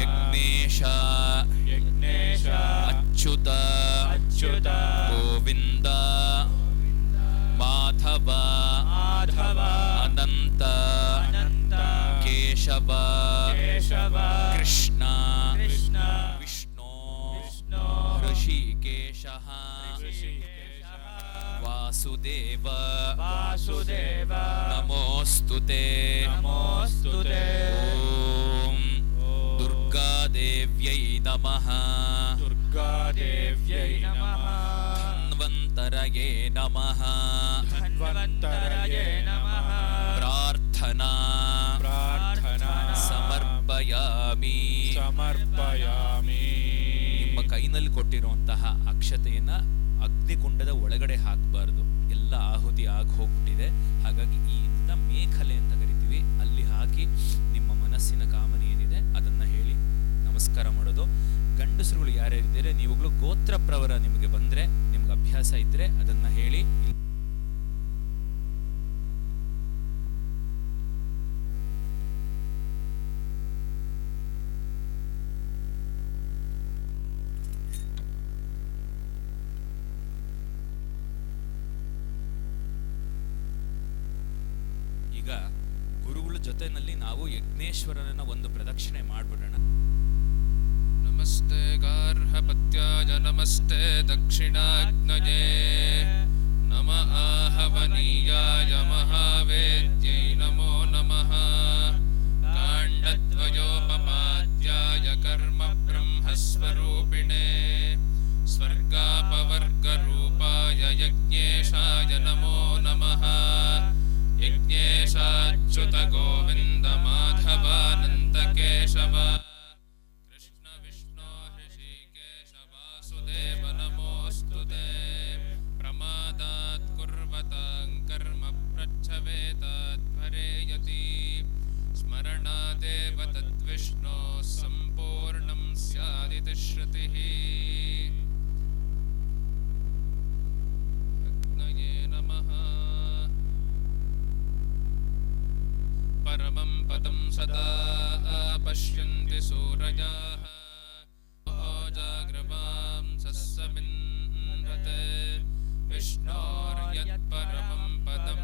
यज्ञेश अच्युत गोविन्द माधव अनन्त केशव कृष्ण विष्णु ऋषिकेशः वासुदेव नमोऽस्तुते ॐ दुर्गादेव्यै नमः धन्वन्तरये नमः प्रार्थना ಸಮರ್ಪಯಾಮಿ ನಿಮ್ಮ ಕೈನಲ್ಲಿ ಕೊಟ್ಟಿರುವಂತಹ ಅಕ್ಷತೆಯನ್ನ ಅಗ್ನಿಕುಂಡದ ಒಳಗಡೆ ಹಾಕಬಾರದು, ಎಲ್ಲ ಆಹುತಿ ಆಗಿ ಹೋಗ್ಬಿಟ್ಟಿದೆ. ಹಾಗಾಗಿ ಈ ಮೇಖಲೆ ಅಂತ ಕರಿತೀವಿ, ಅಲ್ಲಿ ಹಾಕಿ ನಿಮ್ಮ ಮನಸ್ಸಿನ ಕಾಮನೆ ಏನಿದೆ ಅದನ್ನ ಹೇಳಿ ನಮಸ್ಕಾರ ಮಾಡೋದು. ಗಂಡಸರುಗಳು ಯಾರ್ಯಾರಿದ್ದಾರೆ ನೀವುಗಳು ಗೋತ್ರ ಪ್ರವರ ನಿಮಗೆ ಬಂದ್ರೆ, ನಿಮ್ಗೆ ಅಭ್ಯಾಸ ಇದ್ರೆ ಅದನ್ನ ಹೇಳಿ. ಈಗ ಗುರುಗಳ ಜೊತೆನಲ್ಲಿ ನಾವು ಯಜ್ಞೇಶ್ವರನ ಒಂದು ಪ್ರದಕ್ಷಿಣೆ ಮಾಡ್ಬಿಡೋಣ. ನಮಸ್ತೆ ಗಾರ್ಹಪತ್ಯಾಯ ನಮಸ್ತೆ ದಕ್ಷಿಣಾಗ್ನಯೇ ನಮಃ ಹವನೀಯಾಯ ಮಹಾವೇದ್ಯೈ ನಮೋ ನಮಃ ಕಾಂಡದ್ವಯೋಪಪಾದ್ಯಾಯ ಕರ್ಮ ಬ್ರಹ್ಮಸ್ವರೂಪಿಣೇ ಸ್ವರ್ಗಾಪವರ್ಗರೂಪಾಯ ಯಜ್ಞೇಶಾಯ ನಮೋ ನಮಃ ಯಜ್ಞೇಶಾಚ್ಯುತ ಗೋವಿಂದ ಮಾಧವಾನಂದ ಕೇಶವ ಕೃಷ್ಣ ವಿಷ್ಣು ಋಷಿಕೇಶ ವಾಸುದೇವ ನಮೋಸ್ತುತೆ ಪ್ರಮಾದಾತ್ ಕುರ್ವತಾಂ ಕರ್ಮ ಪ್ರಚ್ಛವೇತ नमः परमं पदं सदा पश्यन्ति सूरजाः जाग्रवां सस्समिन्धते विष्णोर्यत्परमं पदं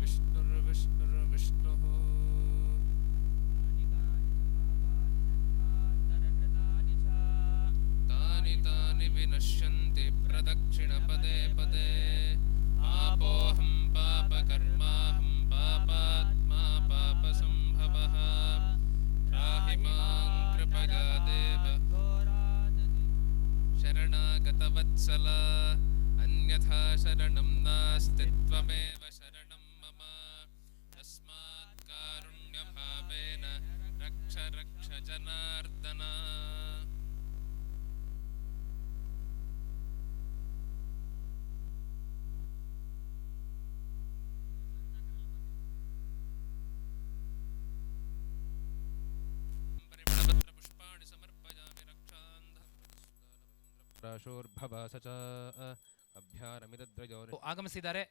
विष्णुर्विष्णुर्विष्णुः तानि तानि विनश्यन्ति प्रदक्षिणपदे पदे पापोऽहं पापकर्माहं पापात्मा पापसम्भवः त्राहि मां कृपया देव शरणागतवत्सल अन्यथा शरणं नास्ति त्वमेव शरणं मम तस्मात् कारुण्यभावेन रक्ष रक्ष जनार्दन परिमलपत्रपुष्पाणि समर्पयामि रक्षान्धर्मशूर्भव स च अभ्यारमितद्वयो ಆಗಮಿಸಿದ್ದಾರೆ.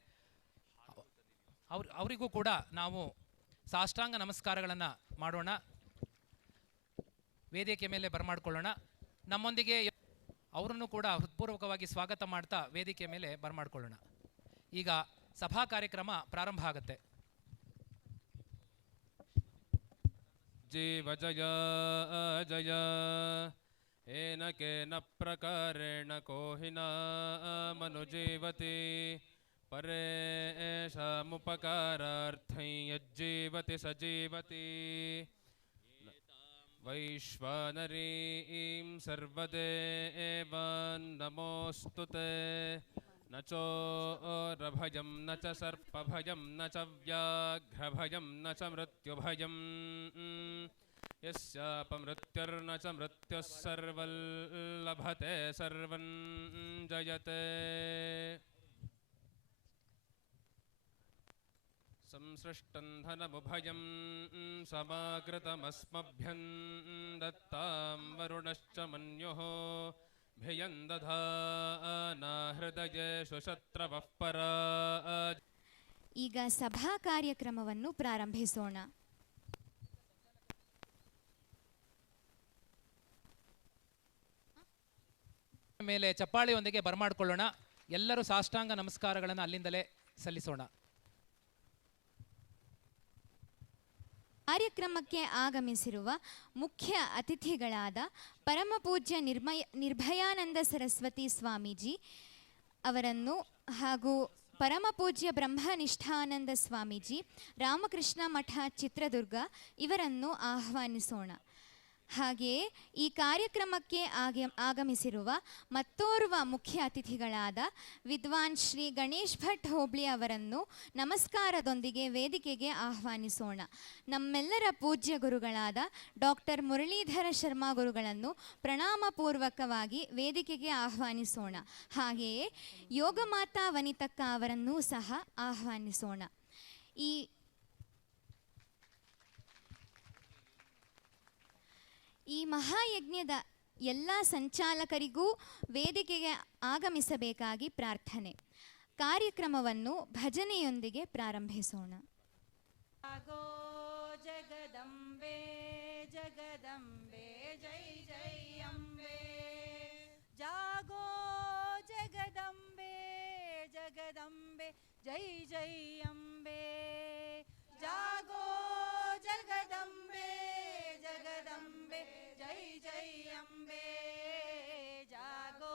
ಅವರಿಗೂ ಕೂಡ ನಾವು ಸಾಷ್ಟಾಂಗ ನಮಸ್ಕಾರಗಳನ್ನು ಮಾಡೋಣ. ವೇದಿಕೆ ಮೇಲೆ ಬರಮಾಡ್ಕೊಳ್ಳೋಣ. ನಮ್ಮೊಂದಿಗೆ ಅವರನ್ನು ಕೂಡ ಹೃತ್ಪೂರ್ವಕವಾಗಿ ಸ್ವಾಗತ ಮಾಡ್ತಾ ವೇದಿಕೆ ಮೇಲೆ ಬರಮಾಡ್ಕೊಳ್ಳೋಣ. ಈಗ ಸಭಾ ಕಾರ್ಯಕ್ರಮ ಪ್ರಾರಂಭ ಆಗುತ್ತೆ. जीव जय जय येन केन प्रकारेण को हि न मनुजीवति परेषामुपकारार्थं यज्जीवति स जीवति वैश्वानरीं सर्वदेवान् ते न चोरभयं न च सर्पभयं न च व्याघ्रभयं न च मृत्युभयं यस्यापमृत्युर्न च मृत्युः सर्वल्लभते सर्वं जयते संसृष्टं धनमुभयं समाकृतमस्मभ्यं दत्तां वरुणश्च मन्युः भियं दधाना हृदयेषु शत्रवः परा. ಈಗ ಸಭಾ ಕಾರ್ಯಕ್ರಮವನ್ನು ಪ್ರಾರಂಭಿಸೋಣ. ಮೇಲೆ ಚಪ್ಪಾಳೆಯೊಂದಿಗೆ ಬರಮಾಡ್ಕೊಳ್ಳೋಣ. ಎಲ್ಲರೂ ಸಾಷ್ಟಾಂಗ ನಮಸ್ಕಾರಗಳನ್ನು ಅಲ್ಲಿಂದಲೇ ಸಲ್ಲಿಸೋಣ. ಕಾರ್ಯಕ್ರಮಕ್ಕೆ ಆಗಮಿಸಿರುವ ಮುಖ್ಯ ಅತಿಥಿಗಳಾದ ಪರಮಪೂಜ್ಯ ನಿರ್ಭಯಾನಂದ ಸರಸ್ವತಿ ಸ್ವಾಮೀಜಿ ಅವರನ್ನು ಹಾಗೂ ಪರಮಪೂಜ್ಯ ಬ್ರಹ್ಮನಿಷ್ಠಾನಂದ ಸ್ವಾಮೀಜಿ ರಾಮಕೃಷ್ಣ ಮಠ ಚಿತ್ರದುರ್ಗ ಇವರನ್ನು ಆಹ್ವಾನಿಸೋಣ. ಹಾಗೆಯೇ ಈ ಕಾರ್ಯಕ್ರಮಕ್ಕೆ ಆಗಮಿಸಿರುವ ಮತ್ತೋರ್ವ ಮುಖ್ಯ ಅತಿಥಿಗಳಾದ ವಿದ್ವಾನ್ ಶ್ರೀ ಗಣೇಶ್ ಭಟ್ ಹೋಬಳಿ ಅವರನ್ನು ನಮಸ್ಕಾರದೊಂದಿಗೆ ವೇದಿಕೆಗೆ ಆಹ್ವಾನಿಸೋಣ. ನಮ್ಮೆಲ್ಲರ ಪೂಜ್ಯ ಗುರುಗಳಾದ ಡಾಕ್ಟರ್ ಮುರಳೀಧರ ಶರ್ಮಾ ಗುರುಗಳನ್ನು ಪ್ರಣಾಮಪೂರ್ವಕವಾಗಿ ವೇದಿಕೆಗೆ ಆಹ್ವಾನಿಸೋಣ. ಹಾಗೆಯೇ ಯೋಗಮಾತಾ ವನಿತಕ್ಕ ಅವರನ್ನೂ ಸಹ ಆಹ್ವಾನಿಸೋಣ. ಈ ಮಹಾಯಜ್ಞದ ಎಲ್ಲ ಸಂಚಾಲಕರಿಗೂ ವೇದಿಕೆಗೆ ಆಗಮಿಸಬೇಕಾಗಿ ಪ್ರಾರ್ಥನೆ. ಕಾರ್ಯಕ್ರಮವನ್ನು ಭಜನೆಯೊಂದಿಗೆ ಪ್ರಾರಂಭಿಸೋಣ. ಜಾಗೋ ಜಗದಂಬೆ ಜಗದಂಬೆ ಜೈ ಜೈ ಅಂಬೆ. ಜಾಗೋ ಜಗದಂಬೆ ಜಗದಂಬೆ ಜೈ ಜೈ ಅಂಬೆ. ಜಾಗೋ ಜಗದಂಬೆ ಜಗದಂಬೆ ಜೈ ಜೈ ಅಂಬೆ. ಜಾಗೋ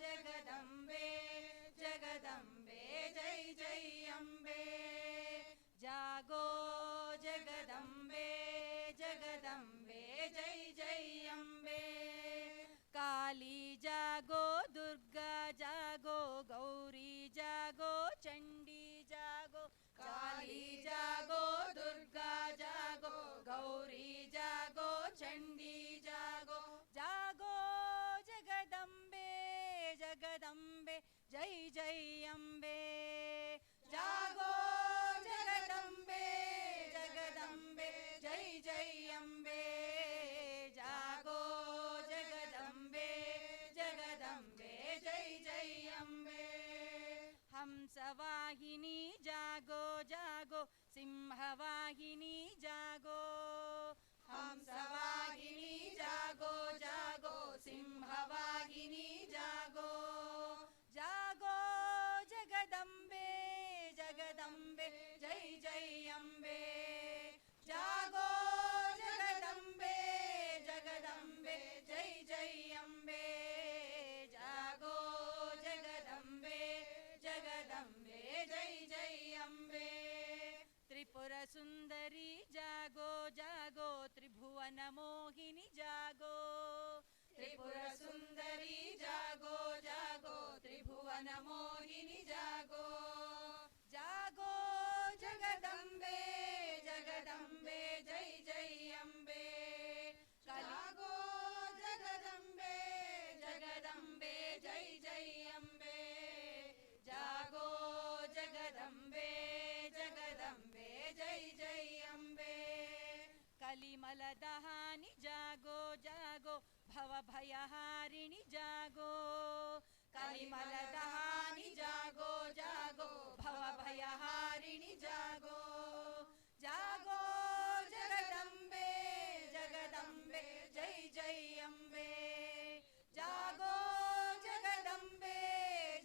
ಜಗದಂಬೆ ಜಗದಂಬೆ ಜೈ ಜೈ ಅಂಬೆ. ಜಾಗೋ ಜಗದಂಬೆ ಜಗದಂಬೆ ಜೈ ಜೈ ಅಂಬೆ. ಕಾಲಿ ಜಾಗೋ ದುರ್ಗಾ ಜಾಗೋ ಗೌರಿ ಜಾಗೋ ಚಂಡಿ ಜಾಗೋ ಹಂಸವಾಹಿನಿ ಜಾಗೋ ಜಾಗೋ ಸಿಂಹವಾಹಿನಿ ಜಾಗೋ ಹಂಸವಾಹಿನಿ ಜಾಗೋ ಜಾಗೋ ಸಿಂಹವಾಹಿನಿ ಜಾಗೋ ಜಾಗೋ ಜಗದಂಬೆ ಜಗದಂಬೆ ಜೈ ಜೈ ಅಂಬೆ ಜಾಗೋ ಜಗದಂಬೆ ಜಗದಂಬೆ ಜೈ ಜೈ ಅಂಬೆ ಜಾಗೋ ಜಗದಂಬೆ ಜಗದಂಬೆ ಜೈ ಜೈ ಅಂಬೆ ತ್ರಿಪುರ ಸುಂದರಿ ಜಾಗೋ ಜಾಗೋ ತ್ರಿಭುವನ ಮೋಹಿನಿ ಜಾಗೋ ತ್ರಿಪುರ ಸುಂದರಿ ಜಾಗೋ ಜಾಗೋ ತ್ರಿಭುವನ ಮೋಹಿನಿ ಜಾಗೋ ಜಾಗೋ ಜಗದಂಬೆ ಜಗದಂಬೆ ಜೈ ಜೈ ಅಂಬೆ ಜಾಗೋ ಜಗದಂಬೆ ಜಗದಂಬೆ ಜೈ ಜೈ ಅಂಬೆ ಜಾಗೋ ಜಗದಂಬೆ ಜಗದಂಬೆ ಜೈ ಜೈ ಅಂಬೆ ಕಲಿಮಲ ದಹಾನಿ ಜಾಗೋ ಜಾಗೋ ಭವ ಭಯಹಾರಿಣಿ ಜಾಗೋ ಕಲಿಮಲ ದಹಾನಿ ಜಾಗೋ ಜಾಗೋ ಭವ ಭಯಹಾರಿಣಿ ಜಾಗೋ ಜಾಗೋ ಜಗದಂಬೆ ಜಗದಂಬೆ ಜೈ ಜೈ ಅಂಬೆ ಜಾಗೋ ಜಗದಂಬೆ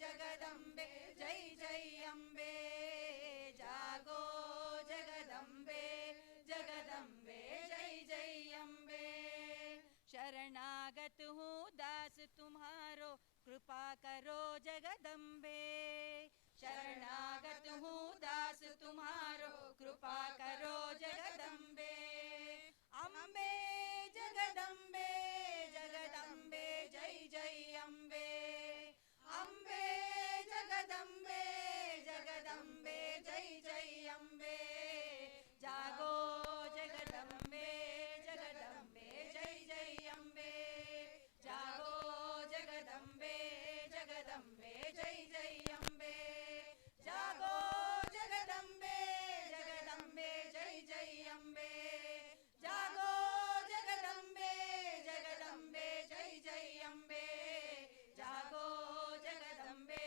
ಜಗದಂಬೆ ಜೈ ಜೈ ಅಂಬೆ ಜಾಗೋ ಜಗದಂಬೆ ಜಗದಂಬೆ ಜೈ ಜೈ ಅಂಬೆ शरणागत हूँ दास तुम्हारो कृपा करो जगदम्बे शरणागत हूँ दास तुम्हारो कृपा करो जगदम्बे अम्बे जगदम्बे जगदम्बे जय जय अम्बे अम्बे जगदम्बे जगदम्बे जय जय अम्बे जागो जगदम्बे जगदम्बे जय जय अम्बे जागो जगदम्बे जगदम्बे जय जय अम्बे जागो जगदम्बे जगदम्बे जय जय अम्बे जागो जगदम्बे जगदम्बे जय जय अम्बे जागो जगदम्बे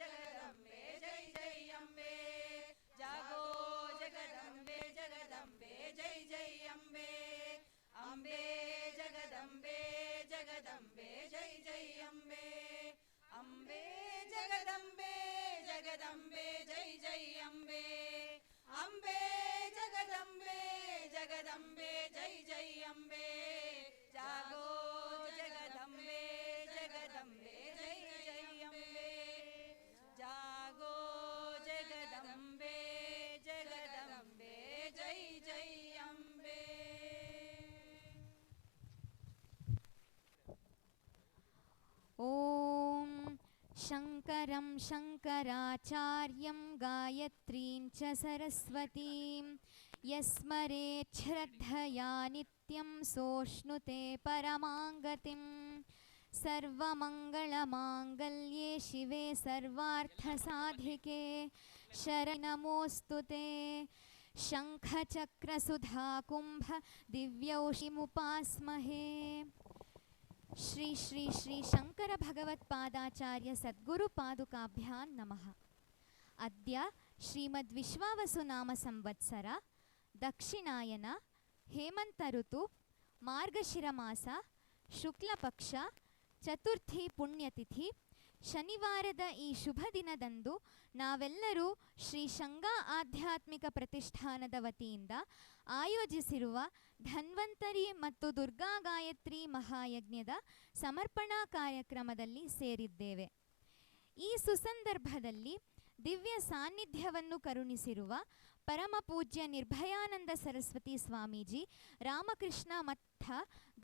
जगदम्बे जय जय अम्बे जागो जगदम्बे जगदम्बे जय जय अम्बे अम्बे जगदम्बे जगदम्बे जय जय अम्बे अम्बे जगदम्बे जगदम्बे जय जय अम्बे अम्बे जगदम्बे जगदम्बे जय जय अम्बे जागो जगदम्बे जगदम्बे जय जय अम्बे जागो जगदम्बे जगदम्बे जय जय अम्बे ॐ शङ्करं शङ्कराचार्यं गायत्रीं च सरस्वतीं यस्मरेत् श्रद्धया नित्यं सोऽश्नुते परमाङ्गतिं सर्वमङ्गलमाङ्गल्ये शिवे सर्वार्थसाधिके शरणमोऽस्तु ते शङ्खचक्रसुधाकुम्भ दिव्यौषिमुपास्महे श्री श्री श्री शंकर भगवत्पादाचार्य सद्गुरु पादुकाभ्यां नमः। अद्य श्रीमद्विश्वावसुनाम संवत्सर दक्षिणायन हेमंत ऋतु मार्गशिरमास शुक्लपक्ष चतुर्थी पुण्यतिथि ಶನಿವಾರದ ಈ ಶುಭ ದಿನದಂದು ನಾವೆಲ್ಲರೂ ಶ್ರೀ ಶಂಗಾ ಆಧ್ಯಾತ್ಮಿಕ ಪ್ರತಿಷ್ಠಾನದ ವತಿಯಿಂದ ಆಯೋಜಿಸಿರುವ ಧನ್ವಂತರಿ ಮತ್ತು ದುರ್ಗಾ ಗಾಯತ್ರಿ ಮಹಾಯಜ್ಞದ ಸಮರ್ಪಣಾ ಕಾರ್ಯಕ್ರಮದಲ್ಲಿ ಸೇರಿದ್ದೇವೆ. ಈ ಸುಸಂದರ್ಭದಲ್ಲಿ ದಿವ್ಯ ಸಾನ್ನಿಧ್ಯವನ್ನು ಕರುಣಿಸಿರುವ ಪರಮ ಪೂಜ್ಯ ನಿರ್ಭಯಾನಂದ ಸರಸ್ವತಿ ಸ್ವಾಮೀಜಿ, ರಾಮಕೃಷ್ಣ ಮಠ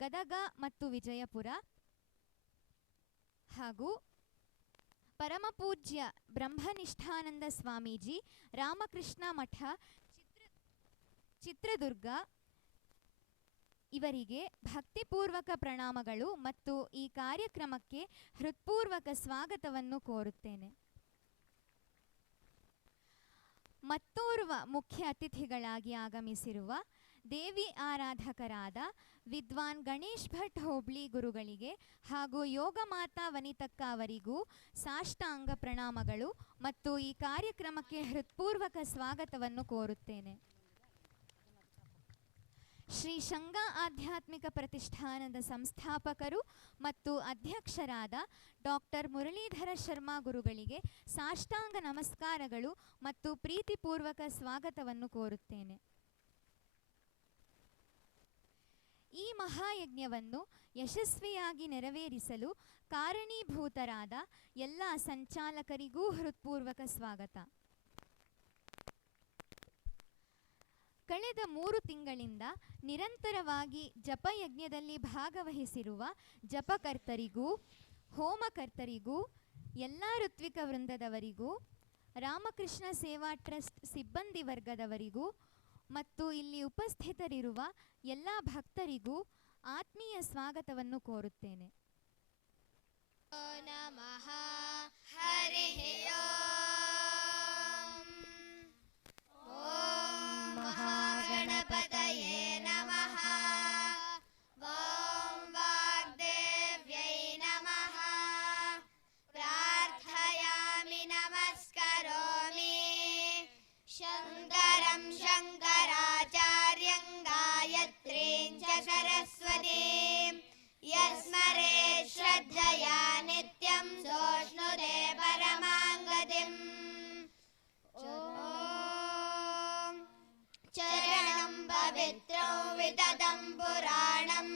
ಗದಗ ಮತ್ತು ವಿಜಯಪುರ ಹಾಗೂ ಪರಮ ಪೂಜ್ಯ ಬ್ರಹ್ಮನಿಷ್ಠಾನಂದ ಸ್ವಾಮೀಜಿ, ರಾಮಕೃಷ್ಣ ಮಠ ಚಿತ್ರದುರ್ಗ ಇವರಿಗೆ ಭಕ್ತಿಪೂರ್ವಕ ಪ್ರಣಾಮಗಳು ಮತ್ತು ಈ ಕಾರ್ಯಕ್ರಮಕ್ಕೆ ಹೃತ್ಪೂರ್ವಕ ಸ್ವಾಗತವನ್ನು ಕೋರುತ್ತೇನೆ. ಮತ್ತೋರ್ವ ಮುಖ್ಯ ಅತಿಥಿಗಳಾಗಿ ಆಗಮಿಸಿರುವ ದೇವಿ ಆರಾಧಕರಾದ ವಿದ್ವಾನ್ ಗಣೇಶ್ ಭಟ್ ಹೋಬಳಿ ಗುರುಗಳಿಗೆ ಹಾಗೂ ಯೋಗ ಮಾತಾ ವನಿತಕ್ಕ ಅವರಿಗೂ ಸಾಷ್ಟಾಂಗ ಪ್ರಣಾಮಗಳು ಮತ್ತು ಈ ಕಾರ್ಯಕ್ರಮಕ್ಕೆ ಹೃತ್ಪೂರ್ವಕ ಸ್ವಾಗತವನ್ನು ಕೋರುತ್ತೇನೆ. ಶ್ರೀ ಶಂಗ ಆಧ್ಯಾತ್ಮಿಕ ಪ್ರತಿಷ್ಠಾನದ ಸಂಸ್ಥಾಪಕರು ಮತ್ತು ಅಧ್ಯಕ್ಷರಾದ ಡಾಕ್ಟರ್ ಮುರಳೀಧರ ಶರ್ಮಾ ಗುರುಗಳಿಗೆ ಸಾಷ್ಟಾಂಗ ನಮಸ್ಕಾರಗಳು ಮತ್ತು ಪ್ರೀತಿಪೂರ್ವಕ ಸ್ವಾಗತವನ್ನು ಕೋರುತ್ತೇನೆ. ಈ ಮಹಾಯಜ್ಞವನ್ನು ಯಶಸ್ವಿಯಾಗಿ ನೆರವೇರಿಸಲು ಕಾರಣೀಭೂತರಾದ ಎಲ್ಲ ಸಂಚಾಲಕರಿಗೂ ಹೃತ್ಪೂರ್ವಕ ಸ್ವಾಗತ. ಕಳೆದ 3 ತಿಂಗಳಿಂದ ನಿರಂತರವಾಗಿ ಜಪಯಜ್ಞದಲ್ಲಿ ಭಾಗವಹಿಸಿರುವ ಜಪಕರ್ತರಿಗೂ ಹೋಮಕರ್ತರಿಗೂ ಎಲ್ಲ ಋತ್ವಿಕ ವೃಂದದವರಿಗೂ ರಾಮಕೃಷ್ಣ ಸೇವಾ ಟ್ರಸ್ಟ್ ಸಿಬ್ಬಂದಿ ವರ್ಗದವರಿಗೂ ಮತ್ತು ಇಲ್ಲಿ ಉಪಸ್ಥಿತರಿರುವ ಎಲ್ಲ ಭಕ್ತರಿಗೂ ಆತ್ಮೀಯ ಸ್ವಾಗತವನ್ನು ಕೋರುತ್ತೇನೆ. ನಮಃ ಹರಿಃ ಓಂ ಮಹಾಗಣಪತಯೇ ನಮಃ. ಓಂ ವಾಗ್ದೇವ್ಯೈ ನಮಃ. ಪ್ರಾರ್ಥಯಾಮಿ ನಮಸ್ಕರೋಮಿ ಶಂಕರಂ ಶಂಕರಾಚಾರ್ಯಂ ಗಾಯತ್ರೀಂ ಚ ಸರಸ್ವತೀಂ ಯಸ್ಮರೇತ್ ಶ್ರದ್ಧಯಾ ನಿತ್ಯಂ ಸೋಷ್ಣುತೆ ಪರಮಾಂಗತಿಂ. ಓಂ ಚರಣಂ ಪವಿತ್ರಂ ವಿತತಂ ಪುರಾಣಂ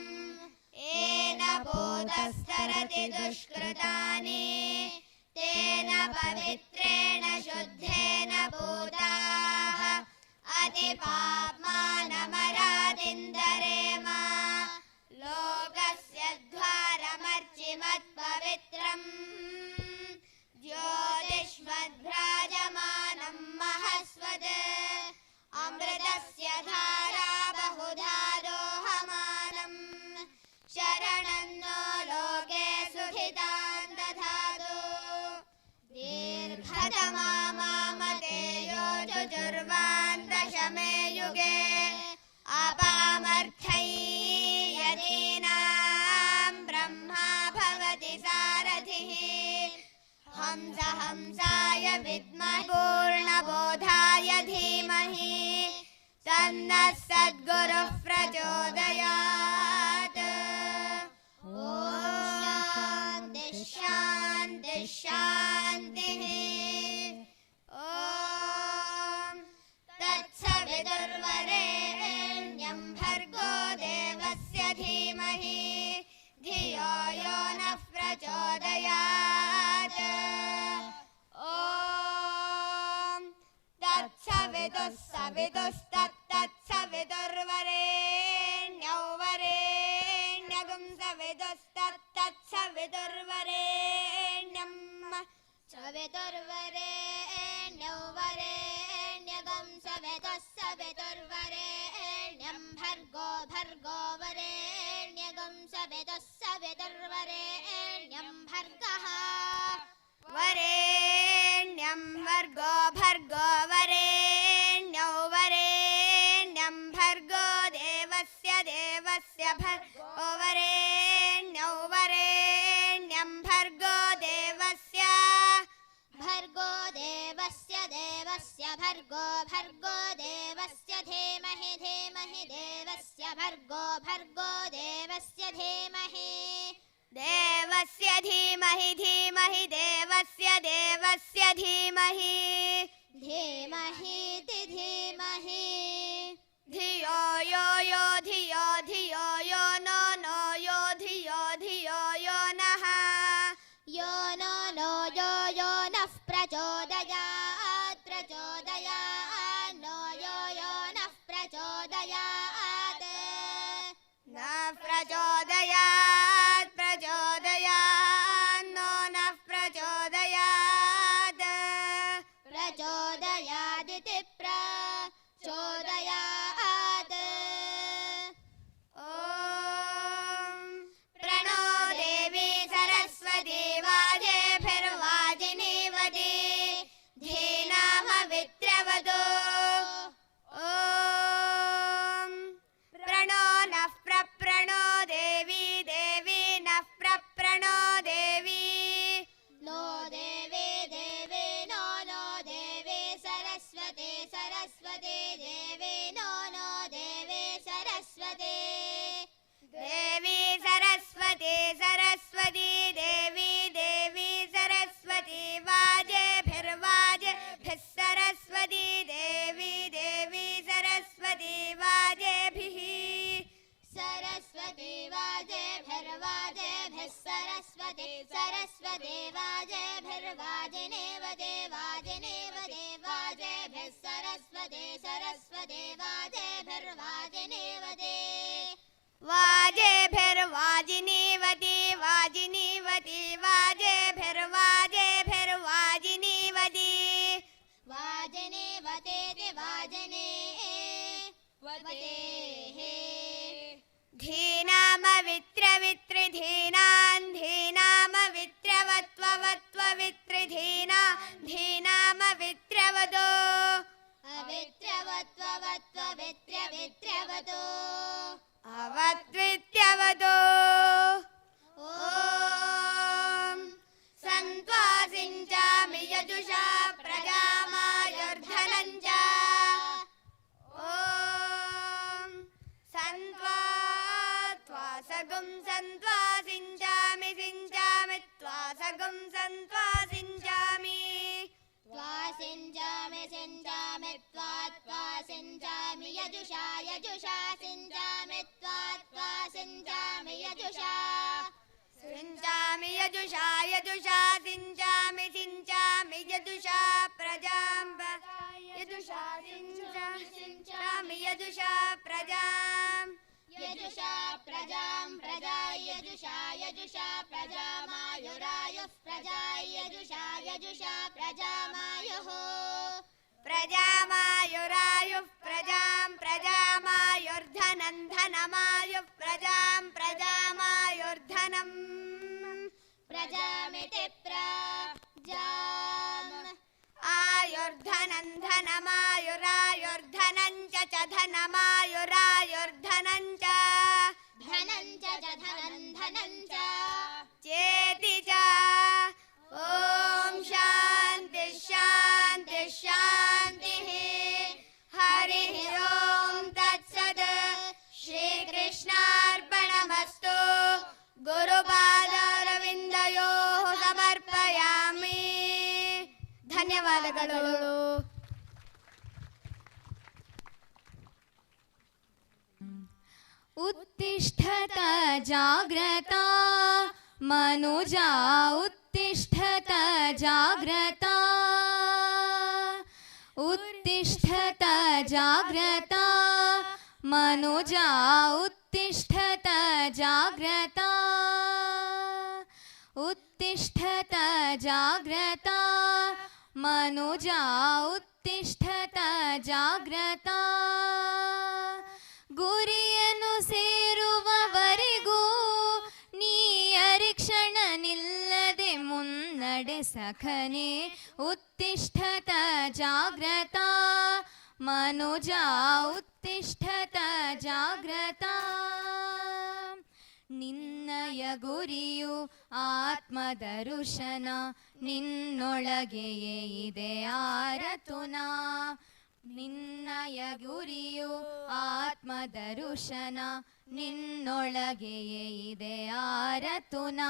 ಏನ ಭೂತಸ್ತರತಿ ದುಷ್ಕೃತಾನಿ ತೇನ ಪವಿತ್ರೇಣ ಶುದ್ಧೇನ ಭೂತಾಃ ಅತಿಪಾಪ್ಮಾನಮರಾದಿಂದರೇಮ. ಲೋಕಸ್ಯ ದ್ವಾರಮರ್ಚಿಮತ್ಪವಿತ್ರಂ ಜ್ಯೋತಿಷ್ಮದ್ಭ್ರಾಜಮಾನಂ ಮಹಸ್ವದ್ ಅಮೃತಸ್ಯ ಧಾರಾ ಬಹುಧಾ ದೋಹಮಾನಂ. ಶರಣನ್ನೋ ಲೋಕೆ ಸುಖಿತಾನ್ ದಧಾತು. ದೀರ್ಘತಮಾ ಮಾಮತೇಯೋ ಚತುರ್ವಾನ್ ದಶಮೇ ಯುಗೆ ಅಪಾಮರ್ಥೈ ಯದೀನಾಂ ಬ್ರಹ್ಮಾ ಭವತಿ ಸಾರಥಿಃ. ಹಂಸ ಹಂಸಾಯ ವಿದ್ಮಹಿ ಪೂರ್ಣಬೋಧಾಯ ಧೀಮಹಿ ತನ್ನಃ ಸದ್ಗುರುಃ ಪ್ರಚೋದಯಾತ್. ಓಂ ಶಾಂತಿ ಶಾಂತಿ ಶಾಂತಿಃ. ಓಂ ತತ್ಸವಿತುರ್ವರೆಣ್ಯಂ ಭರ್ಗೋ ದೇವಸ್ಯ ಧೀಮಹಿ ಧಿಯೋ ಯೋ ನಃ ಪ್ರಚೋದಯಾತ್. ಓಂ ತತ್ಸವಿತುರ್ವರೆಣ್ಯೌ ವರೆಣ್ಯಗುಂ ಸವಿತುಸ್ತತ್ಸವಿತುರ್ವರೆಣ್ಯಂ ಸವಿತುರ್ವರೆಣ್ಯೌ ವರೆಣ್ಯಗಂ ಸವಿತುರ್ವರೆಣ್ಯಂ ಭರ್ಗೋ ಭರ್ಗೋ ವರೆಣ್ಯಗಂ ಸವಿತುರ್ವರೆಣ್ಯಂ ಭರ್ಗಃ ವರೆಣ್ಯಂ ಭರ್ಗೋ ಭರ್ಗೋ ವರೆಣ್ಯೌ ವರೆಣ್ಯಂ ಭರ್ಗೋ ದೇವಸ್ಯ ದೇವಸ್ಯ ಭರ್ಗೋ ವರೆಣ್ಯೌ ವರೆಣ್ಯಂ ಭರ್ಗೋ ದೇವಸ್ಯ ಭರ್ಗೋ ದೇವಸ್ಯ ದೇವಸ್ಯ ಭರ್ಗೋ ಭರ್ಗೋ ದೇವಸ್ಯ ಧೀಮಹಿ ಧೀಮಹಿ ದೇವಸ್ಯ ಭರ್ಗೋ ಭರ್ಗೋ ದೇವಸ್ಯ ಧೀಮಹಿ ದೇವಸ್ಯ ಧೀಮಹಿ ಧೀಮಹಿ ದೇವಸ್ಯ ದೇವಸ್ಯ ಧೀಮಹಿ ಧೀಮಹೀತಿ ಧೀಮಹಿ ಧಿಯೋ ಯೋ ಯೋ ಧಿಯೋ ಧಿಯೋ ಯೋ ನೋ ನೋ ಯೋ ಧಿಯೋ ಧಿಯೋ ಯೋ ನಃ ಯೋ ನೋ ನೋ ಯೋ ಯೋ ನಃ ಪ್ರಚೋದಯಾತ್ ಪ್ರಚೋದಯಾತ್ ನೋ ಯೋ ಯೋ ನಃ ಪ್ರಚೋದಯಾತ್ ನ ಪ್ರಚೋದಯಾತ್ ಪ್ರಚೋದಯಾತ್ ನೋ ನಃ ಪ್ರಚೋದಯಾತ್ ಪ್ರಚೋದಯಾದಿತಿ ಪ್ರಚೋದಯಾತ್. ಓಂ ಪ್ರಣೋ ದೇವಿ ಸರಸ್ವತಿ ವಾಜೇಭಿರ್ವಾಜಿನೀವತಿ ಧೀನಾಮವಿತ್ರವತು. ಓಂ सरस्वती देवी नो नो देवी सरस्वती देवी सरस्वती सरस्वती देवी देवी सरस्वती वाजेभिर्वाजेभिः सरस्वती देवी देवी सरस्वती वाजेभिः सरस्वती वाजेभिर्वाजेभिः सरस्वती सरस्वती वाजेभिर्वाजिनेव देवाजिनेव देवाजेभिः सरस्वती सरस्वती वाजेभिर्वाजिनेव दे वाजेभिर्वाजिनीवती वाजिनीवती वाजेभिर्वाजेभिर्वाजिनीवती वाजिनीवतेति वाजिने वतेः धीनामवित्रवित्रिधीनान् धीनामवित्रवत्ववत्ववित्रिधीना धीनामवित्रवदो अवित्रवत्ववत्ववित्रवित्रवदो अवद्वित्यवदो ॐ सन्त्वा सिञ्चामि यजुषा प्रजामायुर्धनं च ॐ सन्त्वा त्वासगुं सन्त्वा सिञ्चामि सिञ्चामि त्वासगुं सन्त्वा सिञ्चामि त्वा सिञ्चामि सिञ्चामि त्वा सिञ्चामि यजुषा यजुषा सिञ्चामि त्वा सिञ्चामि यजुषा सिञ्चामि यजुषा यजुषा सिञ्चामि सिञ्चामि यजुषा प्रजां यजुषा सिञ्चामि यजुषा प्रजां यजुषा प्रजां प्रजा यजुषा यजुषा प्रजामायुरायुः प्रजा यजुषा यजुषा प्रजामायुः प्रजामायुरायुः प्रजां प्रजामायुर्धनं धनमायुः प्रजां प्रजामायुर्धनम् प्रजामिति प्रजाम् आयुर्धनं धनमायुरायुर्धनं च धनमायुरायुर्धनं च धनं च धनं च चेति च ॐ शान्ति शान्ति शान्तिः हरिः ॐ तत्सत् श्रीकृष्णार्पणमस्तु गुरुपादारविन्दयोः समर्पयामि ಧನ್ಯವಾದಗಳು उत्तिष्ठत जाग्रता मनुजा उत्तिष्ठत जाग्रता उत्तिष्ठत जाग्रता मनुजा उत्तिष्ठत जाग्रता उत्तिष्ठत जाग्रता मनुजा उत्तिष्ठत जाग्रता ಗುರಿಯನ್ನು ಸೇರುವವರೆಗೂ ನೀ ಅರಿಕ್ಷಣ ನಿಲ್ಲದೆ ಮುನ್ನಡೆ ಸಖನೆ ಉತ್ತಿಷ್ಠತ ಜಾಗ್ರತಾ ಮನುಜ ಉತ್ತಿಷ್ಠತ ಜಾಗ್ರತಾ ನಿನ್ನಯ ಗುರಿಯು ಆತ್ಮದರುಶನ ನಿನ್ನೊಳಗೆಯೇ ಇದೆ ಆರತುನ ನಿನ್ನಯ ಗುರಿಯು ಆತ್ಮದರುಶನ ನಿನ್ನೊಳಗೆಯೇ ಇದೆ ಆರತುನ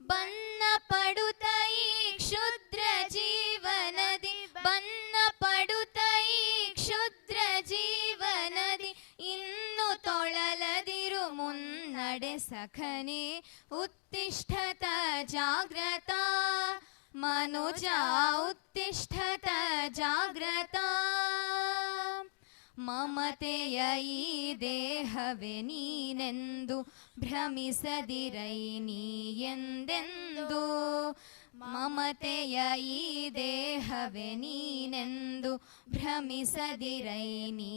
ಬನ್ನ ಪಡುತ್ತ ಈ ಕ್ಷುದ್ರ ಜೀವನದಿ ಬನ್ನ ಪಡುತ್ತ ಈ ಕ್ಷುದ್ರ ಜೀವನದಿ ಇನ್ನು ತೊಳಲದಿರು ಮುನ್ನಡೆ ಸಖನೆ ಉತ್ತಿಷ್ಠತ ಜಾಗ್ರತಾ ಮನುಜ ಉತ್ತಿಷ್ಠತ ಜಾಗ್ರತಾ ಮಮತೆಯ ಈ ದೇಹವೇ ನೀನೆಂದು ಭ್ರಮಿಸದಿರೈ ನೀ ಎಂದೆಂದು ಮಮತೆಯ ಈ ದೇಹವೇ ನೀನೆಂದು ಭ್ರಮಿಸದಿರೈ ನೀ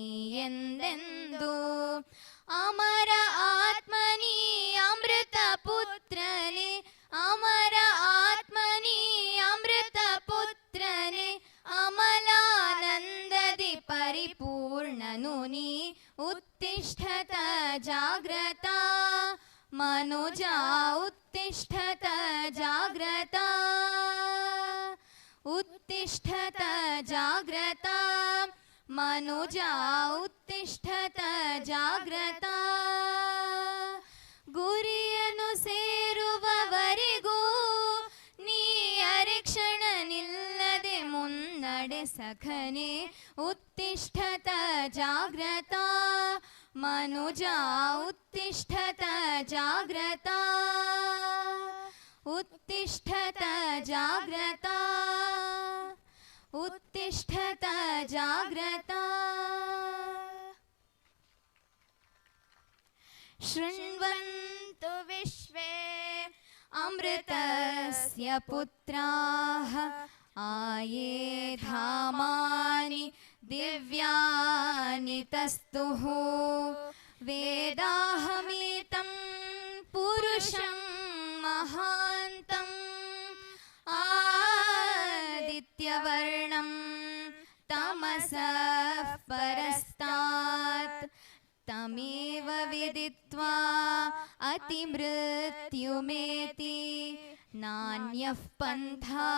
ಎಂದೆಂದು ಅಮರ ಆತ್ಮನಿ ಅಮೃತ ಪುತ್ರನೇ ಅಮರ ಆತ್ಮನಿ ಅಮೃತ ಪುತ್ರನೇ ಅಮಲಾನಂದದಿ ಪರಿಪೂರ್ಣನು ನೀ ಉತ್ತಿಷ್ಠತ ಜಾಗ್ರತಾ ಮನುಜ ಉತ್ತಿಷ್ಠತ ಜಾಗ್ರತಾ ಉತ್ತಿಷ್ಠತ ಜಾಗ್ರತಾ ಮನುಜಾ ಉತ್ತಿಷ್ಠತ ಜಾಗ್ರತ ಗುರಿಯನ್ನು ಸೇರುವವರೆಗೂ ನೀ ಅರೆಕ್ಷಣ ನಿಲ್ಲದೆ ಮುನ್ನಡೆ ಸಖನೆ ಉತ್ತಿಷ್ಠತ ಜಾಗ್ರತ ಮನುಜಾ ಉತ್ತಿಷ್ಠತ ಜಾಗ್ರತ ಉತ್ತಿಷ್ಠತ ಜಾಗ್ರತ ಉತ್ತಿಷ್ಠತ ಜಾಗ್ರತ ಶೃಣ್ವಂತು ವಿಶ್ವೇ ಅಮೃತಸ್ಯ ಪುತ್ರಾಃ ಆಯೇ ಧಾಮಾನಿ ದಿವ್ಯಾನಿ ತಸ್ತುಃ ವೇದಾಹಮೇತಂ ಪುರುಷಂ ಮಹಾಂತಂ ಆದಿತ್ಯವರ್ಣಂ ತಮಸಃ ಪರಸ್ತಾತ್ ತಮೇವ ವಿದಿತ್ವಾ ಅತಿಮೃತ್ಯುಮೇತಿ ನಾನ್ಯಃ ಪಂಥಾ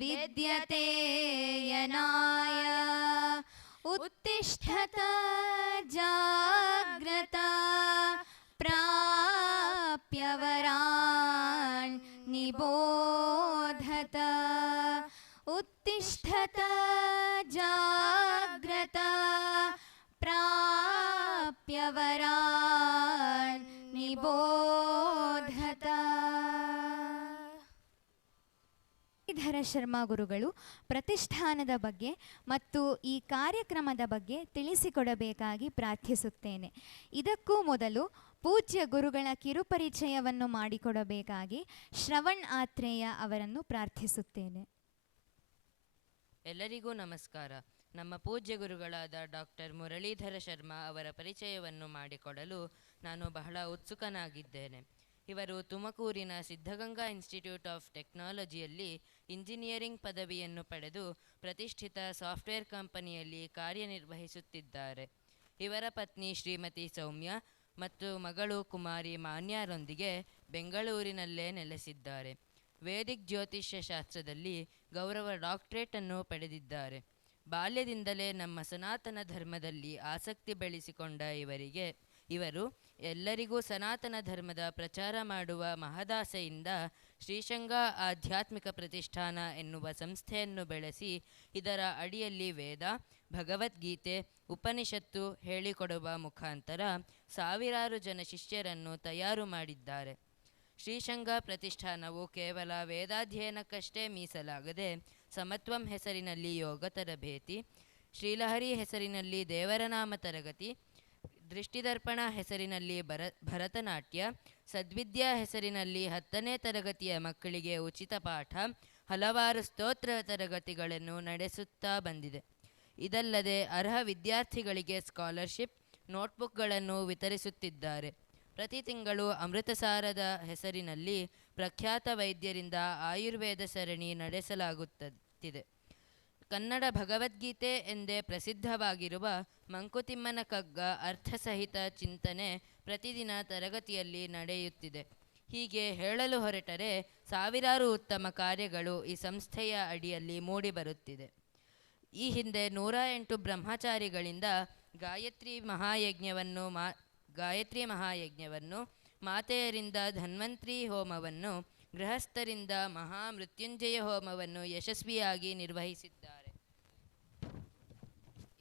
ವಿದ್ಯತೆ ಯನಾಯ ಉತ್ತಿಷ್ಠತ ಜಾಗ್ರತ ಪ್ರಾಪ್ಯವರಾನ್ ನಿಬೋಧತ ಉತ್ತಿಷ್ಠತ ಜಾಗ್ರತ ಪ್ರಾಪ್ಯವರಾನ್ ನಿಬೋಧತ. ಧರ ಶರ್ಮಾ ಗುರುಗಳು ಪ್ರತಿಷ್ಠಾನದ ಬಗ್ಗೆ ಮತ್ತು ಈ ಕಾರ್ಯಕ್ರಮದ ಬಗ್ಗೆ ತಿಳಿಸಿಕೊಡಬೇಕಾಗಿ ಪ್ರಾರ್ಥಿಸುತ್ತೇನೆ. ಇದಕ್ಕೂ ಮೊದಲು ಪೂಜ್ಯ ಗುರುಗಳ ಕಿರುಪರಿಚಯವನ್ನು ಮಾಡಿಕೊಡಬೇಕಾಗಿ ಶ್ರವಣ್ ಆತ್ರೇಯ ಅವರನ್ನು ಪ್ರಾರ್ಥಿಸುತ್ತೇನೆ. ಎಲ್ಲರಿಗೂ ನಮಸ್ಕಾರ. ನಮ್ಮ ಪೂಜ್ಯ ಗುರುಗಳಾದ ಡಾಕ್ಟರ್ ಮುರಳೀಧರ ಶರ್ಮಾ ಅವರ ಪರಿಚಯವನ್ನು ಮಾಡಿಕೊಡಲು ನಾನು ಬಹಳ ಉತ್ಸುಕನಾಗಿದ್ದೇನೆ. ಇವರು ತುಮಕೂರಿನ ಸಿದ್ಧಗಂಗಾ ಇನ್ಸ್ಟಿಟ್ಯೂಟ್ ಆಫ್ ಟೆಕ್ನಾಲಜಿಯಲ್ಲಿ ಇಂಜಿನಿಯರಿಂಗ್ ಪದವಿಯನ್ನು ಪಡೆದು ಪ್ರತಿಷ್ಠಿತ ಸಾಫ್ಟ್ವೇರ್ ಕಂಪನಿಯಲ್ಲಿ ಕಾರ್ಯನಿರ್ವಹಿಸುತ್ತಿದ್ದಾರೆ. ಇವರ ಪತ್ನಿ ಶ್ರೀಮತಿ ಸೌಮ್ಯ ಮತ್ತು ಮಗಳು ಕುಮಾರಿ ಮಾನ್ಯರೊಂದಿಗೆ ಬೆಂಗಳೂರಿನಲ್ಲೇ ನೆಲೆಸಿದ್ದಾರೆ. ವೇದಿಕ್ ಜ್ಯೋತಿಷ್ಯ ಶಾಸ್ತ್ರದಲ್ಲಿ ಗೌರವ ಡಾಕ್ಟರೇಟನ್ನು ಪಡೆದಿದ್ದಾರೆ. ಬಾಲ್ಯದಿಂದಲೇ ನಮ್ಮ ಸನಾತನ ಧರ್ಮದಲ್ಲಿ ಆಸಕ್ತಿ ಬೆಳೆಸಿಕೊಂಡ ಇವರು ಎಲ್ಲರಿಗೂ ಸನಾತನ ಧರ್ಮದ ಪ್ರಚಾರ ಮಾಡುವ ಮಹದಾಸೆಯಿಂದ ಶ್ರೀಶಂಗ ಆಧ್ಯಾತ್ಮಿಕ ಪ್ರತಿಷ್ಠಾನ ಎನ್ನುವ ಸಂಸ್ಥೆಯನ್ನು ಬೆಳೆಸಿ ಇದರ ಅಡಿಯಲ್ಲಿ ವೇದ, ಭಗವದ್ಗೀತೆ, ಉಪನಿಷತ್ತು ಹೇಳಿಕೊಡುವ ಮುಖಾಂತರ ಸಾವಿರಾರು ಜನ ಶಿಷ್ಯರನ್ನು ತಯಾರು ಮಾಡಿದ್ದಾರೆ. ಶ್ರೀಶಂಗ ಪ್ರತಿಷ್ಠಾನವು ಕೇವಲ ವೇದಾಧ್ಯಯನಕ್ಕಷ್ಟೇ ಮೀಸಲಾಗದೆ ಸಮತ್ವಂ ಹೆಸರಿನಲ್ಲಿ ಯೋಗ ತರಬೇತಿ, ಶ್ರೀಲಹರಿ ಹೆಸರಿನಲ್ಲಿ ದೇವರನಾಮ ತರಗತಿ, ದೃಷ್ಟಿದರ್ಪಣ ಹೆಸರಿನಲ್ಲಿ ಭರತನಾಟ್ಯ, ಸದ್ವಿದ್ಯಾ ಹೆಸರಿನಲ್ಲಿ 10ನೇ ತರಗತಿಯ ಮಕ್ಕಳಿಗೆ ಉಚಿತ ಪಾಠ, ಹಲವಾರು ಸ್ತೋತ್ರ ತರಗತಿಗಳನ್ನು ನಡೆಸುತ್ತಾ ಬಂದಿದೆ. ಇದಲ್ಲದೆ ಅರ್ಹ ವಿದ್ಯಾರ್ಥಿಗಳಿಗೆ ಸ್ಕಾಲರ್ಶಿಪ್, ನೋಟ್ಬುಕ್ಗಳನ್ನು ವಿತರಿಸುತ್ತಿದ್ದಾರೆ. ಪ್ರತಿ ತಿಂಗಳು ಅಮೃತಸಾರದ ಹೆಸರಿನಲ್ಲಿ ಪ್ರಖ್ಯಾತ ವೈದ್ಯರಿಂದ ಆಯುರ್ವೇದ ಸರಣಿ ನಡೆಸಲಾಗುತ್ತಿದೆ. ಕನ್ನಡ ಭಗವದ್ಗೀತೆ ಎಂದೇ ಪ್ರಸಿದ್ಧವಾಗಿರುವ ಮಂಕುತಿಮ್ಮನ ಕಗ್ಗ ಅರ್ಥಸಹಿತ ಚಿಂತನೆ ಪ್ರತಿದಿನ ತರಗತಿಯಲ್ಲಿ ನಡೆಯುತ್ತಿದೆ. ಹೀಗೆ ಹೇಳಲು ಹೊರಟರೆ ಸಾವಿರಾರು ಉತ್ತಮ ಕಾರ್ಯಗಳು ಈ ಸಂಸ್ಥೆಯ ಅಡಿಯಲ್ಲಿ ಮೂಡಿಬರುತ್ತಿದೆ. ಈ ಹಿಂದೆ 108 ಬ್ರಹ್ಮಚಾರಿಗಳಿಂದ ಗಾಯತ್ರಿ ಮಹಾಯಜ್ಞವನ್ನು, ಮಾತೆಯರಿಂದ ಧನ್ವಂತ್ರಿ ಹೋಮವನ್ನು, ಗೃಹಸ್ಥರಿಂದ ಮಹಾಮೃತ್ಯುಂಜಯ ಹೋಮವನ್ನು ಯಶಸ್ವಿಯಾಗಿ ನಿರ್ವಹಿಸಿದ್ದಾರೆ.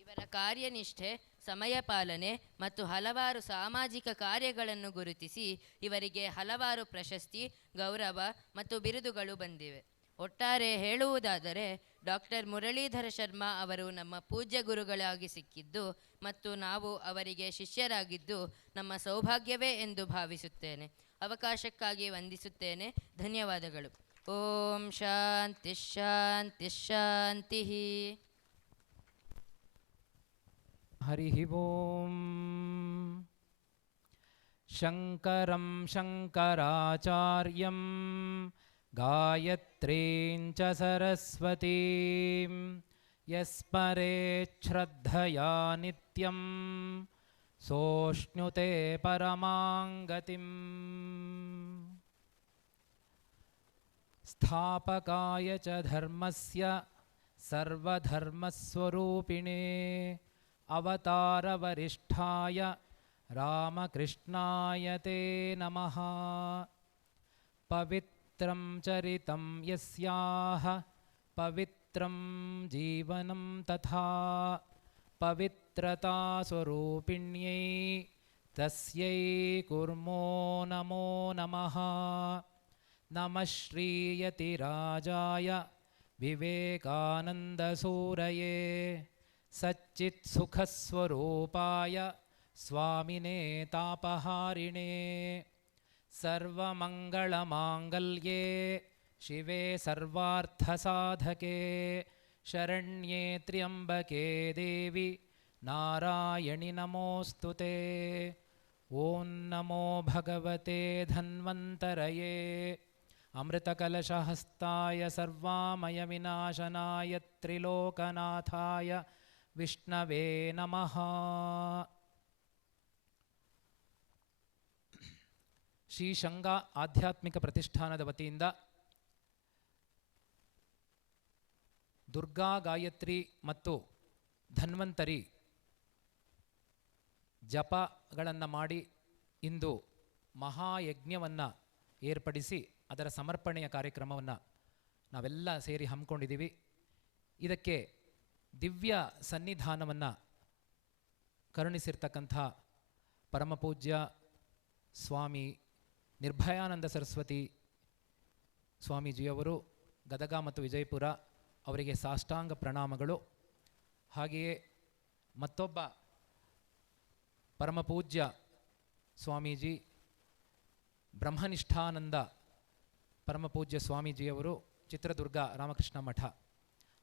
ಇವರ ಕಾರ್ಯನಿಷ್ಠೆ, ಸಮಯ ಪಾಲನೆ ಮತ್ತು ಹಲವಾರು ಸಾಮಾಜಿಕ ಕಾರ್ಯಗಳನ್ನು ಗುರುತಿಸಿ ಇವರಿಗೆ ಹಲವಾರು ಪ್ರಶಸ್ತಿ, ಗೌರವ ಮತ್ತು ಬಿರುದುಗಳು ಬಂದಿವೆ. ಒಟ್ಟಾರೆ ಹೇಳುವುದಾದರೆ ಡಾಕ್ಟರ್ ಮುರಳೀಧರ ಶರ್ಮಾ ಅವರು ನಮ್ಮ ಪೂಜ್ಯ ಗುರುಗಳಾಗಿ ಸಿಕ್ಕಿದ್ದು ಮತ್ತು ನಾವು ಅವರಿಗೆ ಶಿಷ್ಯರಾಗಿದ್ದು ನಮ್ಮ ಸೌಭಾಗ್ಯವೇ ಎಂದು ಭಾವಿಸುತ್ತೇನೆ. ಅವಕಾಶಕ್ಕಾಗಿ ವಂದಿಸುತ್ತೇನೆ. ಧನ್ಯವಾದಗಳು. ಓಂ ಶಾಂತಿ ಶಾಂತಿ ಶಾಂತಿ. ಹರಿ ಓಂ. ಶಂಕರಂ ಶಂಕರಾಚಾರ್ಯಂ ಗಾಯತ್ರೀಂಚ ಸರಸ್ವತೀಂ ಯಸ್ಮರೇಚ್ಛ್ರದ್ಧಯಾ ನಿತ್ಯಂ ಸೋಷ್ಣುತೆ ಪರಮಾಂಗತಿಂ. ಸ್ಥಾಪಕಾಯ ಚ ಧರ್ಮಸ್ಯ ಸರ್ವಧರ್ಮಸ್ವರೂಪಿಣೇ ಅವತಾರವರಿಷ್ಠಾಯ ರಾಮಕೃಷ್ಣಾಯ ತೇ ನಮಃ. ಪವಿತ್ರಂ ಚರಿತಂ ಯಸ್ಯಾಹ ಪವಿತ್ರಂ ಜೀವನಂ ತಥಾ ಪವಿತ್ರತಾ ಸ್ವರೂಪಿಣ್ಯೈ ತಸ್ಯೈ ಕುರ್ಮೋ ನಮೋ ನಮಃ. ನಮಃ ಶ್ರೀಯತಿರಾಜಾಯ ವಿವೇಕಾನಂದಸೂರಯೇ ಸಚ್ಚಿತ್ಸುಖಸ್ವರೂಪಾಯ ಸ್ವಾಮಿನೇ ತಾಪಹಾರಿಣೇ. ಸರ್ವಮಂಗಳಮಾಂಗಲ್ಯೇ ಶಿವೆ ಸರ್ವಾರ್ಥಸಾಧಕೆ ಶರಣ್ಯೇ ತ್ರ್ಯಂಬಕೆ ದೇವಿ ನಾರಾಯಣಿ ನಮೋಸ್ತುತೆ. ಓಂ ನಮೋ ಭಗವತೆ ಧನ್ವಂತರಯೇ ಅಮೃತಕಲಶಹಸ್ತಾಯ ಸರ್ವಾಮಯವಿನಾಶನಾಯ ತ್ರಿಲೋಕನಾಥಾಯ ವಿಷ್ಣವೇ ನಮಃ. ಶ್ರೀ ಶಂಗ ಆಧ್ಯಾತ್ಮಿಕ ಪ್ರತಿಷ್ಠಾನದ ವತಿಯಿಂದ ದುರ್ಗಾ ಗಾಯತ್ರಿ ಮತ್ತು ಧನ್ವಂತರಿ ಜಪಗಳನ್ನು ಮಾಡಿ ಇಂದು ಮಹಾಯಜ್ಞವನ್ನು ಏರ್ಪಡಿಸಿ ಅದರ ಸಮರ್ಪಣೆಯ ಕಾರ್ಯಕ್ರಮವನ್ನು ನಾವೆಲ್ಲ ಸೇರಿ ಹಮ್ಮಿಕೊಂಡಿದ್ದೀವಿ. ಇದಕ್ಕೆ ದಿವ್ಯ ಸನ್ನಿಧಾನವನ್ನು ಕರುಣಿಸಿರ್ತಕ್ಕಂಥ ಪರಮಪೂಜ್ಯ ಸ್ವಾಮಿ ನಿರ್ಭಯಾನಂದ ಸರಸ್ವತಿ ಸ್ವಾಮೀಜಿಯವರು ಗದಗ ಮತ್ತು ವಿಜಯಪುರ, ಅವರಿಗೆ ಸಾಷ್ಟಾಂಗ ಪ್ರಣಾಮಗಳು. ಹಾಗೆಯೇ ಮತ್ತೊಬ್ಬ ಪರಮಪೂಜ್ಯ ಸ್ವಾಮೀಜಿ ಬ್ರಹ್ಮನಿಷ್ಠಾನಂದ ಪರಮಪೂಜ್ಯ ಸ್ವಾಮೀಜಿಯವರು ಚಿತ್ರದುರ್ಗ ರಾಮಕೃಷ್ಣ ಮಠ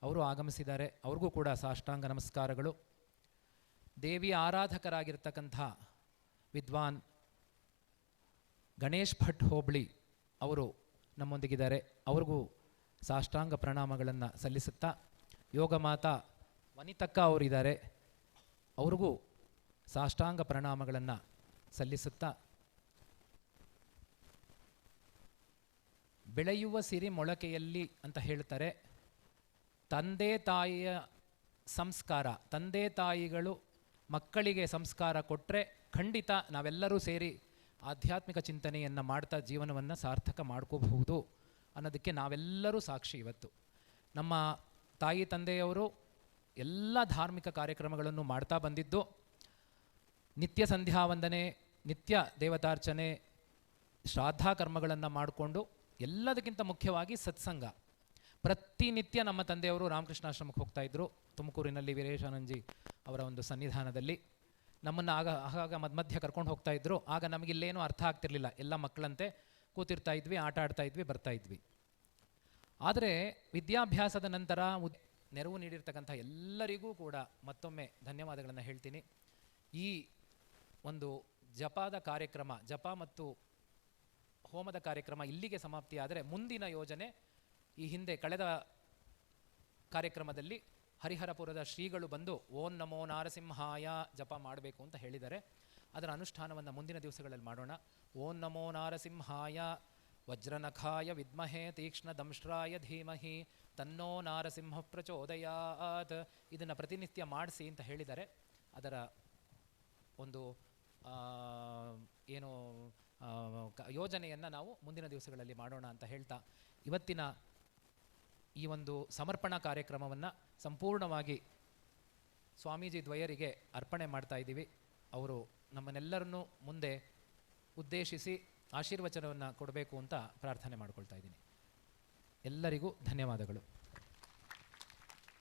ಅವರು ಆಗಮಿಸಿದ್ದಾರೆ. ಅವ್ರಿಗೂ ಕೂಡ ಸಾಷ್ಟಾಂಗ ನಮಸ್ಕಾರಗಳು. ದೇವಿ ಆರಾಧಕರಾಗಿರ್ತಕ್ಕಂಥ ವಿದ್ವಾನ್ ಗಣೇಶ್ ಭಟ್ ಹೋಬಳಿ ಅವರು ನಮ್ಮೊಂದಿಗಿದ್ದಾರೆ. ಅವ್ರಿಗೂ ಸಾಷ್ಟಾಂಗ ಪ್ರಣಾಮಗಳನ್ನು ಸಲ್ಲಿಸುತ್ತಾ, ಯೋಗ ಮಾತಾ ವನಿತಕ್ಕ ಅವರಿದ್ದಾರೆ, ಅವ್ರಿಗೂ ಸಾಷ್ಟಾಂಗ ಪ್ರಣಾಮಗಳನ್ನು ಸಲ್ಲಿಸುತ್ತಾ, ಬೆಳೆಯುವ ಸಿರಿ ಮೊಳಕೆಯಲ್ಲಿ ಅಂತ ಹೇಳ್ತಾರೆ. ತಂದೆ ತಾಯಿಯ ಸಂಸ್ಕಾರ, ತಂದೆ ತಾಯಿಗಳು ಮಕ್ಕಳಿಗೆ ಸಂಸ್ಕಾರ ಕೊಟ್ಟರೆ ಖಂಡಿತ ನಾವೆಲ್ಲರೂ ಸೇರಿ ಆಧ್ಯಾತ್ಮಿಕ ಚಿಂತನೆಯನ್ನು ಮಾಡ್ತಾ ಜೀವನವನ್ನು ಸಾರ್ಥಕ ಮಾಡ್ಕೋಬಹುದು ಅನ್ನೋದಕ್ಕೆ ನಾವೆಲ್ಲರೂ ಸಾಕ್ಷಿ. ಇವತ್ತು ನಮ್ಮ ತಾಯಿ ತಂದೆಯವರು ಎಲ್ಲ ಧಾರ್ಮಿಕ ಕಾರ್ಯಕ್ರಮಗಳನ್ನು ಮಾಡ್ತಾ ಬಂದಿದ್ದು, ನಿತ್ಯ ಸಂಧ್ಯಾ ವಂದನೆ, ನಿತ್ಯ ದೇವತಾರ್ಚನೆ, ಶ್ರಾದ್ದ ಕರ್ಮಗಳನ್ನು ಮಾಡಿಕೊಂಡು, ಎಲ್ಲದಕ್ಕಿಂತ ಮುಖ್ಯವಾಗಿ ಸತ್ಸಂಗ. ಪ್ರತಿನಿತ್ಯ ನಮ್ಮ ತಂದೆಯವರು ರಾಮಕೃಷ್ಣಾಶ್ರಮಕ್ಕೆ ಹೋಗ್ತಾಯಿದ್ರು. ತುಮಕೂರಿನಲ್ಲಿ ವೀರೇಶಾನಂದಜಿ ಅವರ ಒಂದು ಸನ್ನಿಧಾನದಲ್ಲಿ ನಮ್ಮನ್ನು ಆಗಾಗ ಮಧ್ಯ ಕರ್ಕೊಂಡು ಹೋಗ್ತಾ ಇದ್ರು. ಆಗ ನಮಗಿಲ್ಲೇನೂ ಅರ್ಥ ಆಗ್ತಿರ್ಲಿಲ್ಲ, ಎಲ್ಲ ಮಕ್ಕಳಂತೆ ಕೂತಿರ್ತಾ ಇದ್ವಿ, ಆಟ ಆಡ್ತಾ ಇದ್ವಿ, ಬರ್ತಾ ಇದ್ವಿ. ಆದರೆ ವಿದ್ಯಾಭ್ಯಾಸದ ನಂತರ ನೆರವು ನೀಡಿರ್ತಕ್ಕಂಥ ಎಲ್ಲರಿಗೂ ಕೂಡ ಮತ್ತೊಮ್ಮೆ ಧನ್ಯವಾದಗಳನ್ನು ಹೇಳ್ತೀನಿ. ಈ ಒಂದು ಜಪದ ಕಾರ್ಯಕ್ರಮ, ಜಪ ಮತ್ತು ಹೋಮದ ಕಾರ್ಯಕ್ರಮ ಇಲ್ಲಿಗೆ ಸಮಾಪ್ತಿ ಆದರೆ ಮುಂದಿನ ಯೋಜನೆ, ಈ ಹಿಂದೆ ಕಳೆದ ಕಾರ್ಯಕ್ರಮದಲ್ಲಿ ಹರಿಹರಪುರದ ಶ್ರೀಗಳು ಬಂದು ಓಂ ನಮೋ ನಾರಸಿಂಹಾಯ ಜಪ ಮಾಡಬೇಕು ಅಂತ ಹೇಳಿದ್ದಾರೆ. ಅದರ ಅನುಷ್ಠಾನವನ್ನು ಮುಂದಿನ ದಿವಸಗಳಲ್ಲಿ ಮಾಡೋಣ. ಓಂ ನಮೋ ನಾರಸಿಂಹಾಯ ವಜ್ರನಖಾಯ ವಿದ್ಮಹೇ ತೀಕ್ಷ್ಣ ದಂಶ್ರಾಯ ಧೀಮಹಿ ತನ್ನೋ ನಾರಸಿಂಹ ಪ್ರಚೋದಯಾತ್. ಇದನ್ನು ಪ್ರತಿನಿತ್ಯ ಮಾಡಿಸಿ ಅಂತ ಹೇಳಿದ್ದಾರೆ. ಅದರ ಒಂದು ಏನು ಯೋಜನೆಯನ್ನು ನಾವು ಮುಂದಿನ ದಿವಸಗಳಲ್ಲಿ ಮಾಡೋಣ ಅಂತ ಹೇಳ್ತಾ, ಇವತ್ತಿನ ಈ ಒಂದು ಸಮರ್ಪಣಾ ಕಾರ್ಯಕ್ರಮವನ್ನು ಸಂಪೂರ್ಣವಾಗಿ ಸ್ವಾಮೀಜಿ ದ್ವಯರಿಗೆ ಅರ್ಪಣೆ ಮಾಡ್ತಾ ಇದ್ದೀವಿ. ಅವರು ನಮ್ಮನ್ನೆಲ್ಲರನ್ನೂ ಮುಂದೆ ಉದ್ದೇಶಿಸಿ ಆಶೀರ್ವಚನವನ್ನು ಕೊಡಬೇಕು ಅಂತ ಪ್ರಾರ್ಥನೆ ಮಾಡ್ಕೊಳ್ತಾ ಇದ್ದೀನಿ. ಎಲ್ಲರಿಗೂ ಧನ್ಯವಾದಗಳು.